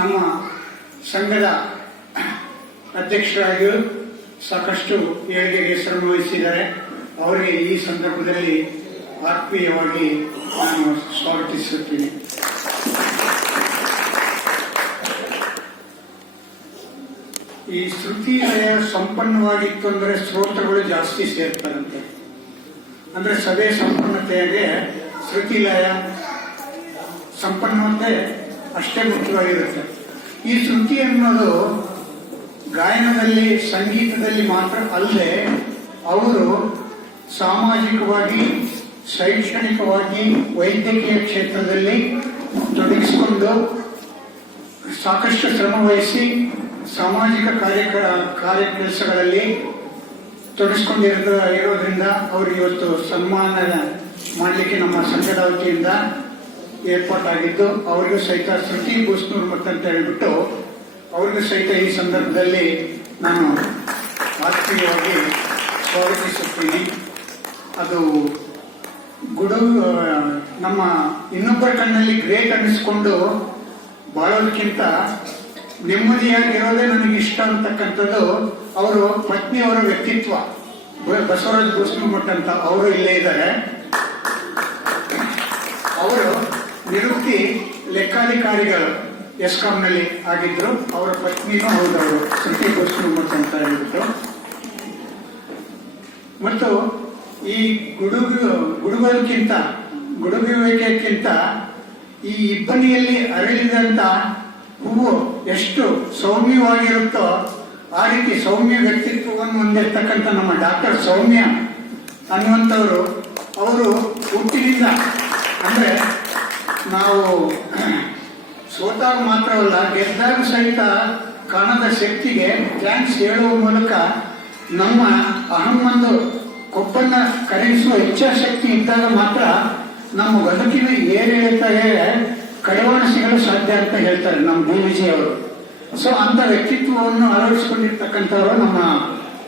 ನಮ್ಮ ಸಂಘದ ಅಧ್ಯಕ್ಷರಾಗಿಯೂ ಸಾಕಷ್ಟು ಏಳಿಗೆಗೆ ಶ್ರಮ ವಹಿಸಿದ್ದಾರೆ. ಅವರಿಗೆ ಈ ಸಂದರ್ಭದಲ್ಲಿ ಆತ್ಮೀಯವಾಗಿ ನಾನು ಸ್ವಾಗತಿಸುತ್ತೇನೆ. ಈ ಶ್ರುತಿಲಯ ಸಂಪನ್ನವಾಗಿತ್ತು ಅಂದ್ರೆ ಶ್ರೋತೃಗಳು ಜಾಸ್ತಿ ಸೇರ್ತಾರಂತೆ. ಅಂದ್ರೆ ಸಭೆ ಸಂಪನ್ನತೆಯಾಗೆ ಶ್ರುತಿಲಯ ಸಂಪನ್ನತೆ ಅಷ್ಟೇ ಮುಖ್ಯವಾಗಿರುತ್ತೆ. ಈ ಶ್ರುತಿ ಅನ್ನೋದು ಗಾಯನದಲ್ಲಿ, ಸಂಗೀತದಲ್ಲಿ ಮಾತ್ರ ಅಲ್ಲದೆ ಅವರು ಸಾಮಾಜಿಕವಾಗಿ, ಶೈಕ್ಷಣಿಕವಾಗಿ, ವೈದ್ಯಕೀಯ ಕ್ಷೇತ್ರದಲ್ಲಿ ತೊಡಗಿಸಿಕೊಂಡು ಸಾಕಷ್ಟು ಶ್ರಮ ವಹಿಸಿ ಸಾಮಾಜಿಕ ಕಾರ್ಯ ಕೆಲಸಗಳಲ್ಲಿ ತೊಡಗಿಸಿಕೊಂಡಿರೋದ್ರಿಂದ ಅವರು ಇವತ್ತು ಸನ್ಮಾನ ಮಾಡಲಿಕ್ಕೆ ನಮ್ಮ ಸಂಘದ ವತಿಯಿಂದ ಏರ್ಪಾಟಾಗಿದ್ದು, ಅವರಿಗೂ ಸಹಿತ ಶ್ರುತಿ ಬೂಸ್ನೂರ್ ಅಂತ ಹೇಳ್ಬಿಟ್ಟು ಅವ್ರಿಗೂ ಸಹಿತ ಈ ಸಂದರ್ಭದಲ್ಲಿ ನಾನು ಆತ್ಮೀಯವಾಗಿ ಸ್ವಾಗತಿಸುತ್ತೀನಿ. ಅದು ನಮ್ಮ ಇನ್ನೊಬ್ಬರ ಕಣ್ಣಲ್ಲಿ ಗ್ರೇಟ್ ಅನ್ನಿಸ್ಕೊಂಡು ಬಾಳೋದಕ್ಕಿಂತ ನೆಮ್ಮದಿಯಾಗಿರೋದೇ ನನಗೆ ಇಷ್ಟ ಅಂತಕ್ಕಂಥದ್ದು ಅವರು ಪತ್ನಿಯವರ ವ್ಯಕ್ತಿತ್ವ. ಬಸವರಾಜ್ ಬೂಸ್ನೂರ್ ಅಂತ ಅವರು ಇಲ್ಲೇ ಇದ್ದಾರೆ. ಅವರು ನಿವೃತ್ತಿ ಲೆಕ್ಕಾಧಿಕಾರಿಗಳು ಎಸ್ಕಾಂನಲ್ಲಿ ಆಗಿದ್ರು. ಅವರ ಪತ್ನಿನೂ ಹೌದವರು, ಶ್ರುತಿ ಬೂಸ್ನೂರ್ ಅಂತ ಹೇಳ್ಬಿಟ್ಟು. ಮತ್ತು ಈ ಗುಡುಗುವಿಕೆಕ್ಕಿಂತ ಈ ಇಬ್ಬನಿಯಲ್ಲಿ ಅರಳಿದಂತ ಹೂವು ಎಷ್ಟು ಸೌಮ್ಯವಾಗಿರುತ್ತೋ ಆ ರೀತಿ ಸೌಮ್ಯ ವ್ಯಕ್ತಿತ್ವವನ್ನು ಹೊಂದಿರತಕ್ಕಂಥ ನಮ್ಮ ಡಾಕ್ಟರ್ ಸೌಮ್ಯ ಅನ್ನುವಂಥವರು, ಅವರು ಹುಟ್ಟಿನಿಂದ ಅಂದ್ರೆ ನಾವು ಸೋತಾಗ ಮಾತ್ರವಲ್ಲ, ಗೆದ್ದಾಗ ಸಹಿತ ಕಾಣದ ಶಕ್ತಿಗೆ ಥ್ಯಾಂಕ್ಸ್ ಹೇಳುವ ಮೂಲಕ ನಮ್ಮ ಅಹಮ್ಮಂದು ಕೊಬ್ಬನ್ನ ಕರಗಿಸುವ ಇಚ್ಛಾಶಕ್ತಿ ಇದ್ದಾಗ ಮಾತ್ರ ನಮ್ಮ ಬದುಕಿನ ಏರಿಳಿತಾಗೆ ಕಡಿವಾಣ ಸಿಗಲು ಸಾಧ್ಯ ಅಂತ ಹೇಳ್ತಾರೆ ನಮ್ಮ DVG ಅವರು. ಸೊ ಅಂತ ವ್ಯಕ್ತಿತ್ವವನ್ನು ಅಳವಡಿಸಿಕೊಂಡಿರ್ತಕ್ಕಂಥವರು ನಮ್ಮ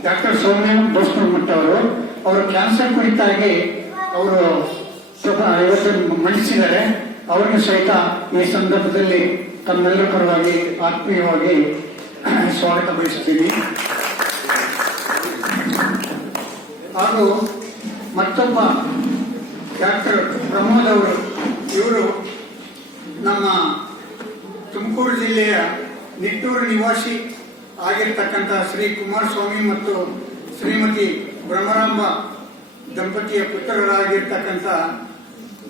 ಡಾಕ್ಟರ್ ಸೌಮ್ಯ ಬೂಸ್ನೂರ್ ಅವರು. ಅವರು ಕ್ಯಾನ್ಸರ್ ಕುರಿತಾಗಿ ಅವರು ಇವತ್ತು ಮಂಡಿಸಿದ್ದಾರೆ. ಅವರಿಗೂ ಸಹಿತ ಈ ಸಂದರ್ಭದಲ್ಲಿ ತಮ್ಮೆಲ್ಲರ ಪರವಾಗಿ ಆತ್ಮೀಯವಾಗಿ ಸ್ವಾಗತ ಬಯಸುತ್ತೀನಿ. ಹಾಗೂ ಮತ್ತೊಬ್ಬ ಡಾಕ್ಟರ್ ಪ್ರಮೋದ್ ಅವರು, ಇವರು ನಮ್ಮ ತುಮಕೂರು ಜಿಲ್ಲೆಯ ನಿಟ್ಟೂರು ನಿವಾಸಿ ಆಗಿರ್ತಕ್ಕಂಥ ಶ್ರೀ ಕುಮಾರಸ್ವಾಮಿ ಮತ್ತು ಶ್ರೀಮತಿ ಬ್ರಹ್ಮರಾಂಬ ದಂಪತಿಯ ಪುತ್ರರಾಗಿರ್ತಕ್ಕಂಥ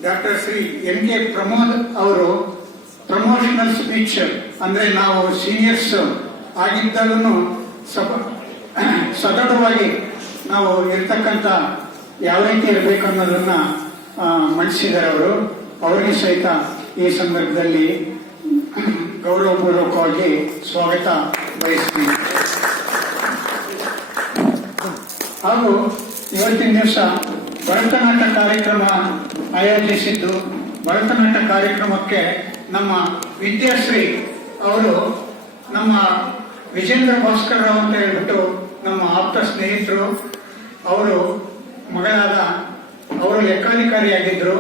doctor Shri N K Pramod ಅವರು ಪ್ರಮೋಷನಲ್ ಸ್ಪೀಚ್, ಅಂದ್ರೆ ನಾವು ಸೀನಿಯರ್ಸ್ ಆಗಿದ್ದಾಗೂ ಸದೃಢವಾಗಿ ನಾವು ಇರ್ತಕ್ಕಂಥ ಯಾವ ರೀತಿ ಇರಬೇಕು ಅನ್ನೋದನ್ನ ಮಂಡಿಸಿದ್ದಾರೆ ಅವರು. ಅವರಿಗೆ ಸಹಿತ ಈ ಸಂದರ್ಭದಲ್ಲಿ ಗೌರವಪೂರ್ವಕವಾಗಿ ಸ್ವಾಗತ ಬಯಸ್ತೀನಿ. ಹಾಗೂ ಇವತ್ತಿನ ದಿವಸ ಭರತನಾಟ್ಯ ಕಾರ್ಯಕ್ರಮ ಆಯೋಜಿಸಿದ್ದು, ಭರತನಾಟ್ಯ ಕಾರ್ಯಕ್ರಮಕ್ಕೆ ನಮ್ಮ ವಿದ್ಯಾಶ್ರೀ ಅವರು, ನಮ್ಮ ವಿಜೇಂದ್ರ ಭಾಸ್ಕರ್ ರಾವ್ ಅಂತ ಹೇಳ್ಬಿಟ್ಟು ನಮ್ಮ ಆಪ್ತ ಸ್ನೇಹಿತರು, ಅವರು ಮಗಳಾದ, ಅವರು ಲೆಕ್ಕಾಧಿಕಾರಿಯಾಗಿದ್ದರು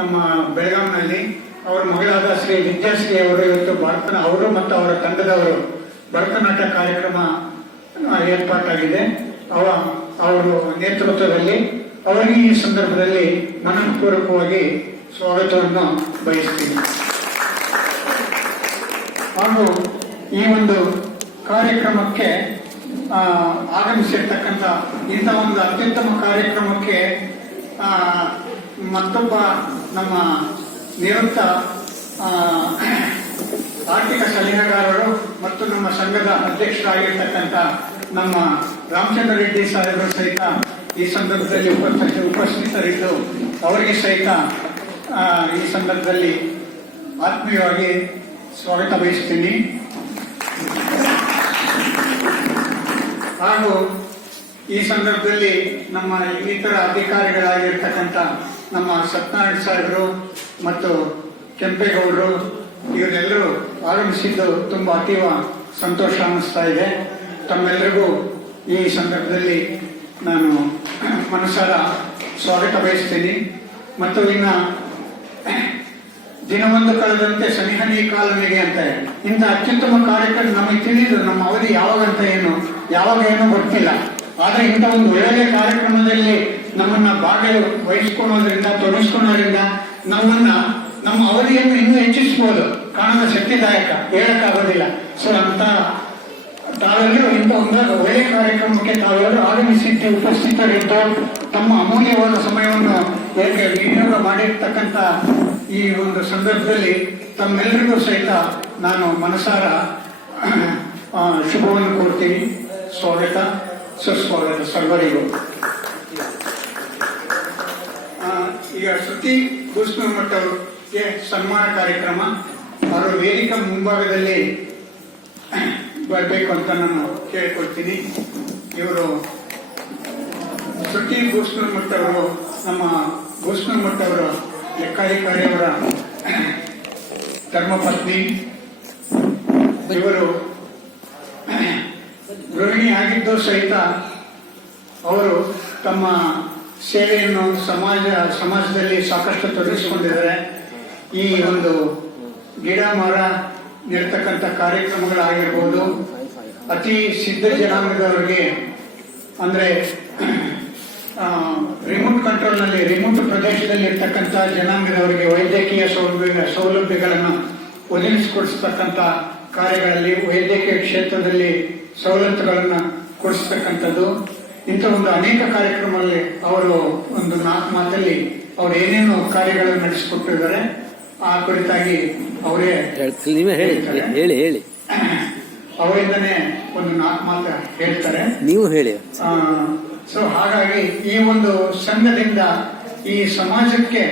ನಮ್ಮ ಬೆಳಗಾವಿನಲ್ಲಿ. ಅವರ ಮಗಳಾದ ಶ್ರೀ ವಿದ್ಯಾಶ್ರೀ ಅವರು ಇವತ್ತು ಅವರು ಮತ್ತು ಅವರ ತಂಡದವರು ಭರತನಾಟ್ಯ ಕಾರ್ಯಕ್ರಮ ಏರ್ಪಾಟಾಗಿದೆ. ಅವರು ನೇತೃತ್ವದಲ್ಲಿ ಅವರಿಗೆ ಈ ಸಂದರ್ಭದಲ್ಲಿ ಮನಪೂರ್ವಕವಾಗಿ ಸ್ವಾಗತವನ್ನು ಬಯಸ್ತೀನಿ. ಹಾಗೂ ಈ ಒಂದು ಕಾರ್ಯಕ್ರಮಕ್ಕೆ ಆಗಮಿಸಿರ್ತಕ್ಕಂಥ ಇಂಥ ಒಂದು ಅತ್ಯುತ್ತಮ ಕಾರ್ಯಕ್ರಮಕ್ಕೆ ಮತ್ತೊಬ್ಬ ನಮ್ಮ ನಿವೃತ್ತ ಆರ್ಥಿಕ ಸಲಹೆಗಾರರು ಮತ್ತು ನಮ್ಮ ಸಂಘದ ಅಧ್ಯಕ್ಷರಾಗಿರ್ತಕ್ಕಂಥ ನಮ್ಮ ರಾಮಚಂದ್ರ ರೆಡ್ಡಿ ಸಾಹೇಬರು ಸಹಿತ ಈ ಸಂದರ್ಭದಲ್ಲಿ ಉಪಸ್ಥಿತರಿದ್ದು, ಅವರಿಗೆ ಸಹಿತ ಈ ಸಂದರ್ಭದಲ್ಲಿ ಆತ್ಮೀಯವಾಗಿ ಸ್ವಾಗತ ಬಯಸ್ತೀನಿ. ಹಾಗೂ ಈ ಸಂದರ್ಭದಲ್ಲಿ ನಮ್ಮ ಇನ್ನಿತರ ಅಧಿಕಾರಿಗಳಾಗಿರ್ತಕ್ಕಂಥ ನಮ್ಮ ಸತ್ಯನಾರಾಯಣ ಸಾಹೇಬರು ಮತ್ತು ಕೆಂಪೇಗೌಡರು, ಇವರೆಲ್ಲರೂ ಆಗಮಿಸಿದ್ದು ತುಂಬಾ ಅತೀವ ಸಂತೋಷ ಅನ್ನಿಸ್ತಾ ಇದೆ. ತಮ್ಮೆಲ್ಲರಿಗೂ ಈ ಸಂದರ್ಭದಲ್ಲಿ ನಾನು ಮನಸಾರ ಸ್ವಾಗತ ಬಯಸ್ತೀನಿ. ಮತ್ತು ಇನ್ನ ದಿನವೊಂದು ಕಳೆದಂತೆ ಸನಿಹನಿ ಕಾಲಮಿಗೆ ಅಂತ ಇಂಥ ಅತ್ಯುತ್ತಮ ಕಾರ್ಯಕ್ರಮ ನಮಗೆ ತಿಳಿದು ನಮ್ಮ ಅವಧಿ ಯಾವಾಗಂತ ಯಾವಾಗ ಏನೂ ಗೊತ್ತಿಲ್ಲ. ಆದ್ರೆ ಇಂಥ ಒಂದು ಒಳ್ಳೆಯ ಕಾರ್ಯಕ್ರಮದಲ್ಲಿ ನಮ್ಮನ್ನ ವಹಿಸ್ಕೊಳ್ಳೋದ್ರಿಂದ, ತೊಡಗಿಸ್ಕೊಳ್ಳೋದ್ರಿಂದ ನಮ್ಮ ಅವಧಿಯನ್ನು ಇನ್ನೂ ಹೆಚ್ಚಿಸಬಹುದು. ಕಾಣದ ಶಕ್ತಿದಾಯಕ, ಹೇಳಕ್ಕಾಗೋದಿಲ್ಲ. ಸೊ ಅಂತ ತಾವೆಲ್ಲರೂ ಇಂಥ ಒಂದು ಒಳ್ಳೆಯ ಕಾರ್ಯಕ್ರಮಕ್ಕೆ ತಾವೆಲ್ಲರೂ ಆಗಮಿಸಿದ್ದು, ಉಪಸ್ಥಿತರಿದ್ದು ತಮ್ಮ ಅಮೂಲ್ಯವಾದ ಸಮಯವನ್ನು ವಿನಿಯೋಗ ಮಾಡಿರ್ತಕ್ಕಂಥ ಈ ಒಂದು ಸಂದರ್ಭದಲ್ಲಿ ತಮ್ಮೆಲ್ಲರಿಗೂ ಸಹಿತ ನಾನು ಮನಸಾರ ಶುಭವನ್ನು ಕೋರ್ತೀನಿ. ಸ್ವಾಗತ, ಸುಸ್ವಾಗತ ಸರ್ವರಿಗೂ. ಈಗ ಶ್ರುತಿ ಭೂಸ್ಮಠ್ ಅವರಿಗೆ ಸನ್ಮಾನ ಕಾರ್ಯಕ್ರಮ, ಅವರು ವೇದಿಕೆ ಮುಂಭಾಗದಲ್ಲಿ ಬರಬೇಕು ಅಂತ ನಾನು ಕೇಳ್ಕೊಳ್ತೀನಿ. ಇವರು ಶ್ರುತಿ ಭೂಸ್ಮಠ್ ಅವರು, ನಮ್ಮ ಭೂಸ್ಮಠ್ ಅವರು ಲೆಕ್ಕಾಧಿಕಾರಿಯವರ ಧರ್ಮಪತ್ನಿ. ಇವರು ಗೃಹಿಣಿ ಆಗಿದ್ದು ಸಹಿತ ಅವರು ತಮ್ಮ ಸೇವೆಯನ್ನು ಸಮಾಜದಲ್ಲಿ ಸಾಕಷ್ಟು ತೊಡಗಿಸಿಕೊಂಡಿದ್ದಾರೆ. ಈ ಒಂದು ಗಿಡ ಮರ ನೀಡ್ತಕ್ಕಂಥ ಕಾರ್ಯಕ್ರಮಗಳಾಗಿರ್ಬೋದು, ಅತಿ ಸಿದ್ಧ ಜನಾಂಗದವರಿಗೆ ಅಂದ್ರೆ ರಿಮೋಟ್ ಕಂಟ್ರೋಲ್ನಲ್ಲಿ, ರಿಮೋಟ್ ಪ್ರದೇಶದಲ್ಲಿ ಇರ್ತಕ್ಕಂಥ ಜನಾಂಗದವರಿಗೆ ವೈದ್ಯಕೀಯ ಸೌಲಭ್ಯಗಳನ್ನು ಒದಗಿಸಿಕೊಡಿಸ್ತಕ್ಕಂಥ ಕಾರ್ಯಗಳಲ್ಲಿ, ವೈದ್ಯಕೀಯ ಕ್ಷೇತ್ರದಲ್ಲಿ ಸವಲತ್ತುಗಳನ್ನು ಕೊಡಿಸ್ತಕ್ಕಂಥದ್ದು, ಇಂಥ ಒಂದು ಅನೇಕ ಕಾರ್ಯಕ್ರಮಗಳಲ್ಲಿ ಅವರು ಒಂದು 4 ಮಾತಲ್ಲಿ ಅವರು ಏನೇನು ಕಾರ್ಯಗಳನ್ನು ನಡೆಸಿಕೊಟ್ಟಿದ್ದಾರೆ ಆ ಕುರಿತಾಗಿ ಅವರೇ ಹೇಳಿ ಅವರಿಂದನೇ ಒಂದು 4 ಮಾತು ಹೇಳ್ತಾರೆ. ನೀವು ಹೇಳಿ. ಸೊ ಹಾಗಾಗಿ ಈ ಒಂದು ಸಂಘದಿಂದ ಈ ಸಮಾಜಕ್ಕೆ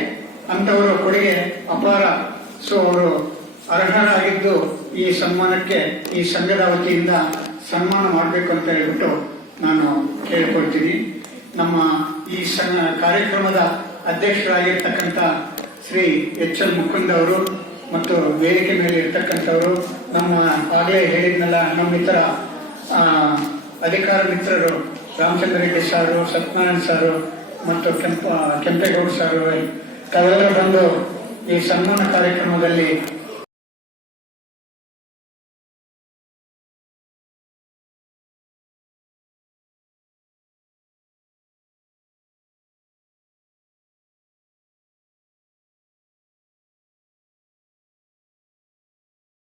ಅಂತವರ ಕೊಡುಗೆ ಅಪಾರ. ಸೊ ಅವರು ಅರ್ಹರಾಗಿದ್ದು ಈ ಸನ್ಮಾನಕ್ಕೆ ಈ ಸಂಘದ ವತಿಯಿಂದ ಸನ್ಮಾನ ಮಾಡಬೇಕು ಅಂತ ಹೇಳ್ಬಿಟ್ಟು ನಾನು ಕೇಳ್ಕೊಳ್ತೀನಿ. ನಮ್ಮ ಈ ಕಾರ್ಯಕ್ರಮದ ಅಧ್ಯಕ್ಷರಾಗಿರ್ತಕ್ಕಂಥ ಶ್ರೀ ಎಚ್ ಎಲ್ ಮುಕುಂದ್ ಅವರು ಮತ್ತು ವೇದಿಕೆ ಮೇಲೆ ಇರ್ತಕ್ಕಂಥವರು, ನಮ್ಮ ಆಗಲೇ ಹೇಳಿದ್ನಲ್ಲ ನಮ್ಮ ಇತರ ಅಧಿಕಾರ ಮಿತ್ರರು ರಾಮಚಂದ್ರ ರೆಡ್ಡಿ ಸಾರು, ಸತ್ಯನಾರಾಯಣ ಸಾರು ಮತ್ತು ಕೆಂಪೇಗೌಡ ಸಾರು, ತಾವೆಲ್ಲರೂ ಬಂದು ಈ ಸನ್ಮಾನ ಕಾರ್ಯಕ್ರಮದಲ್ಲಿ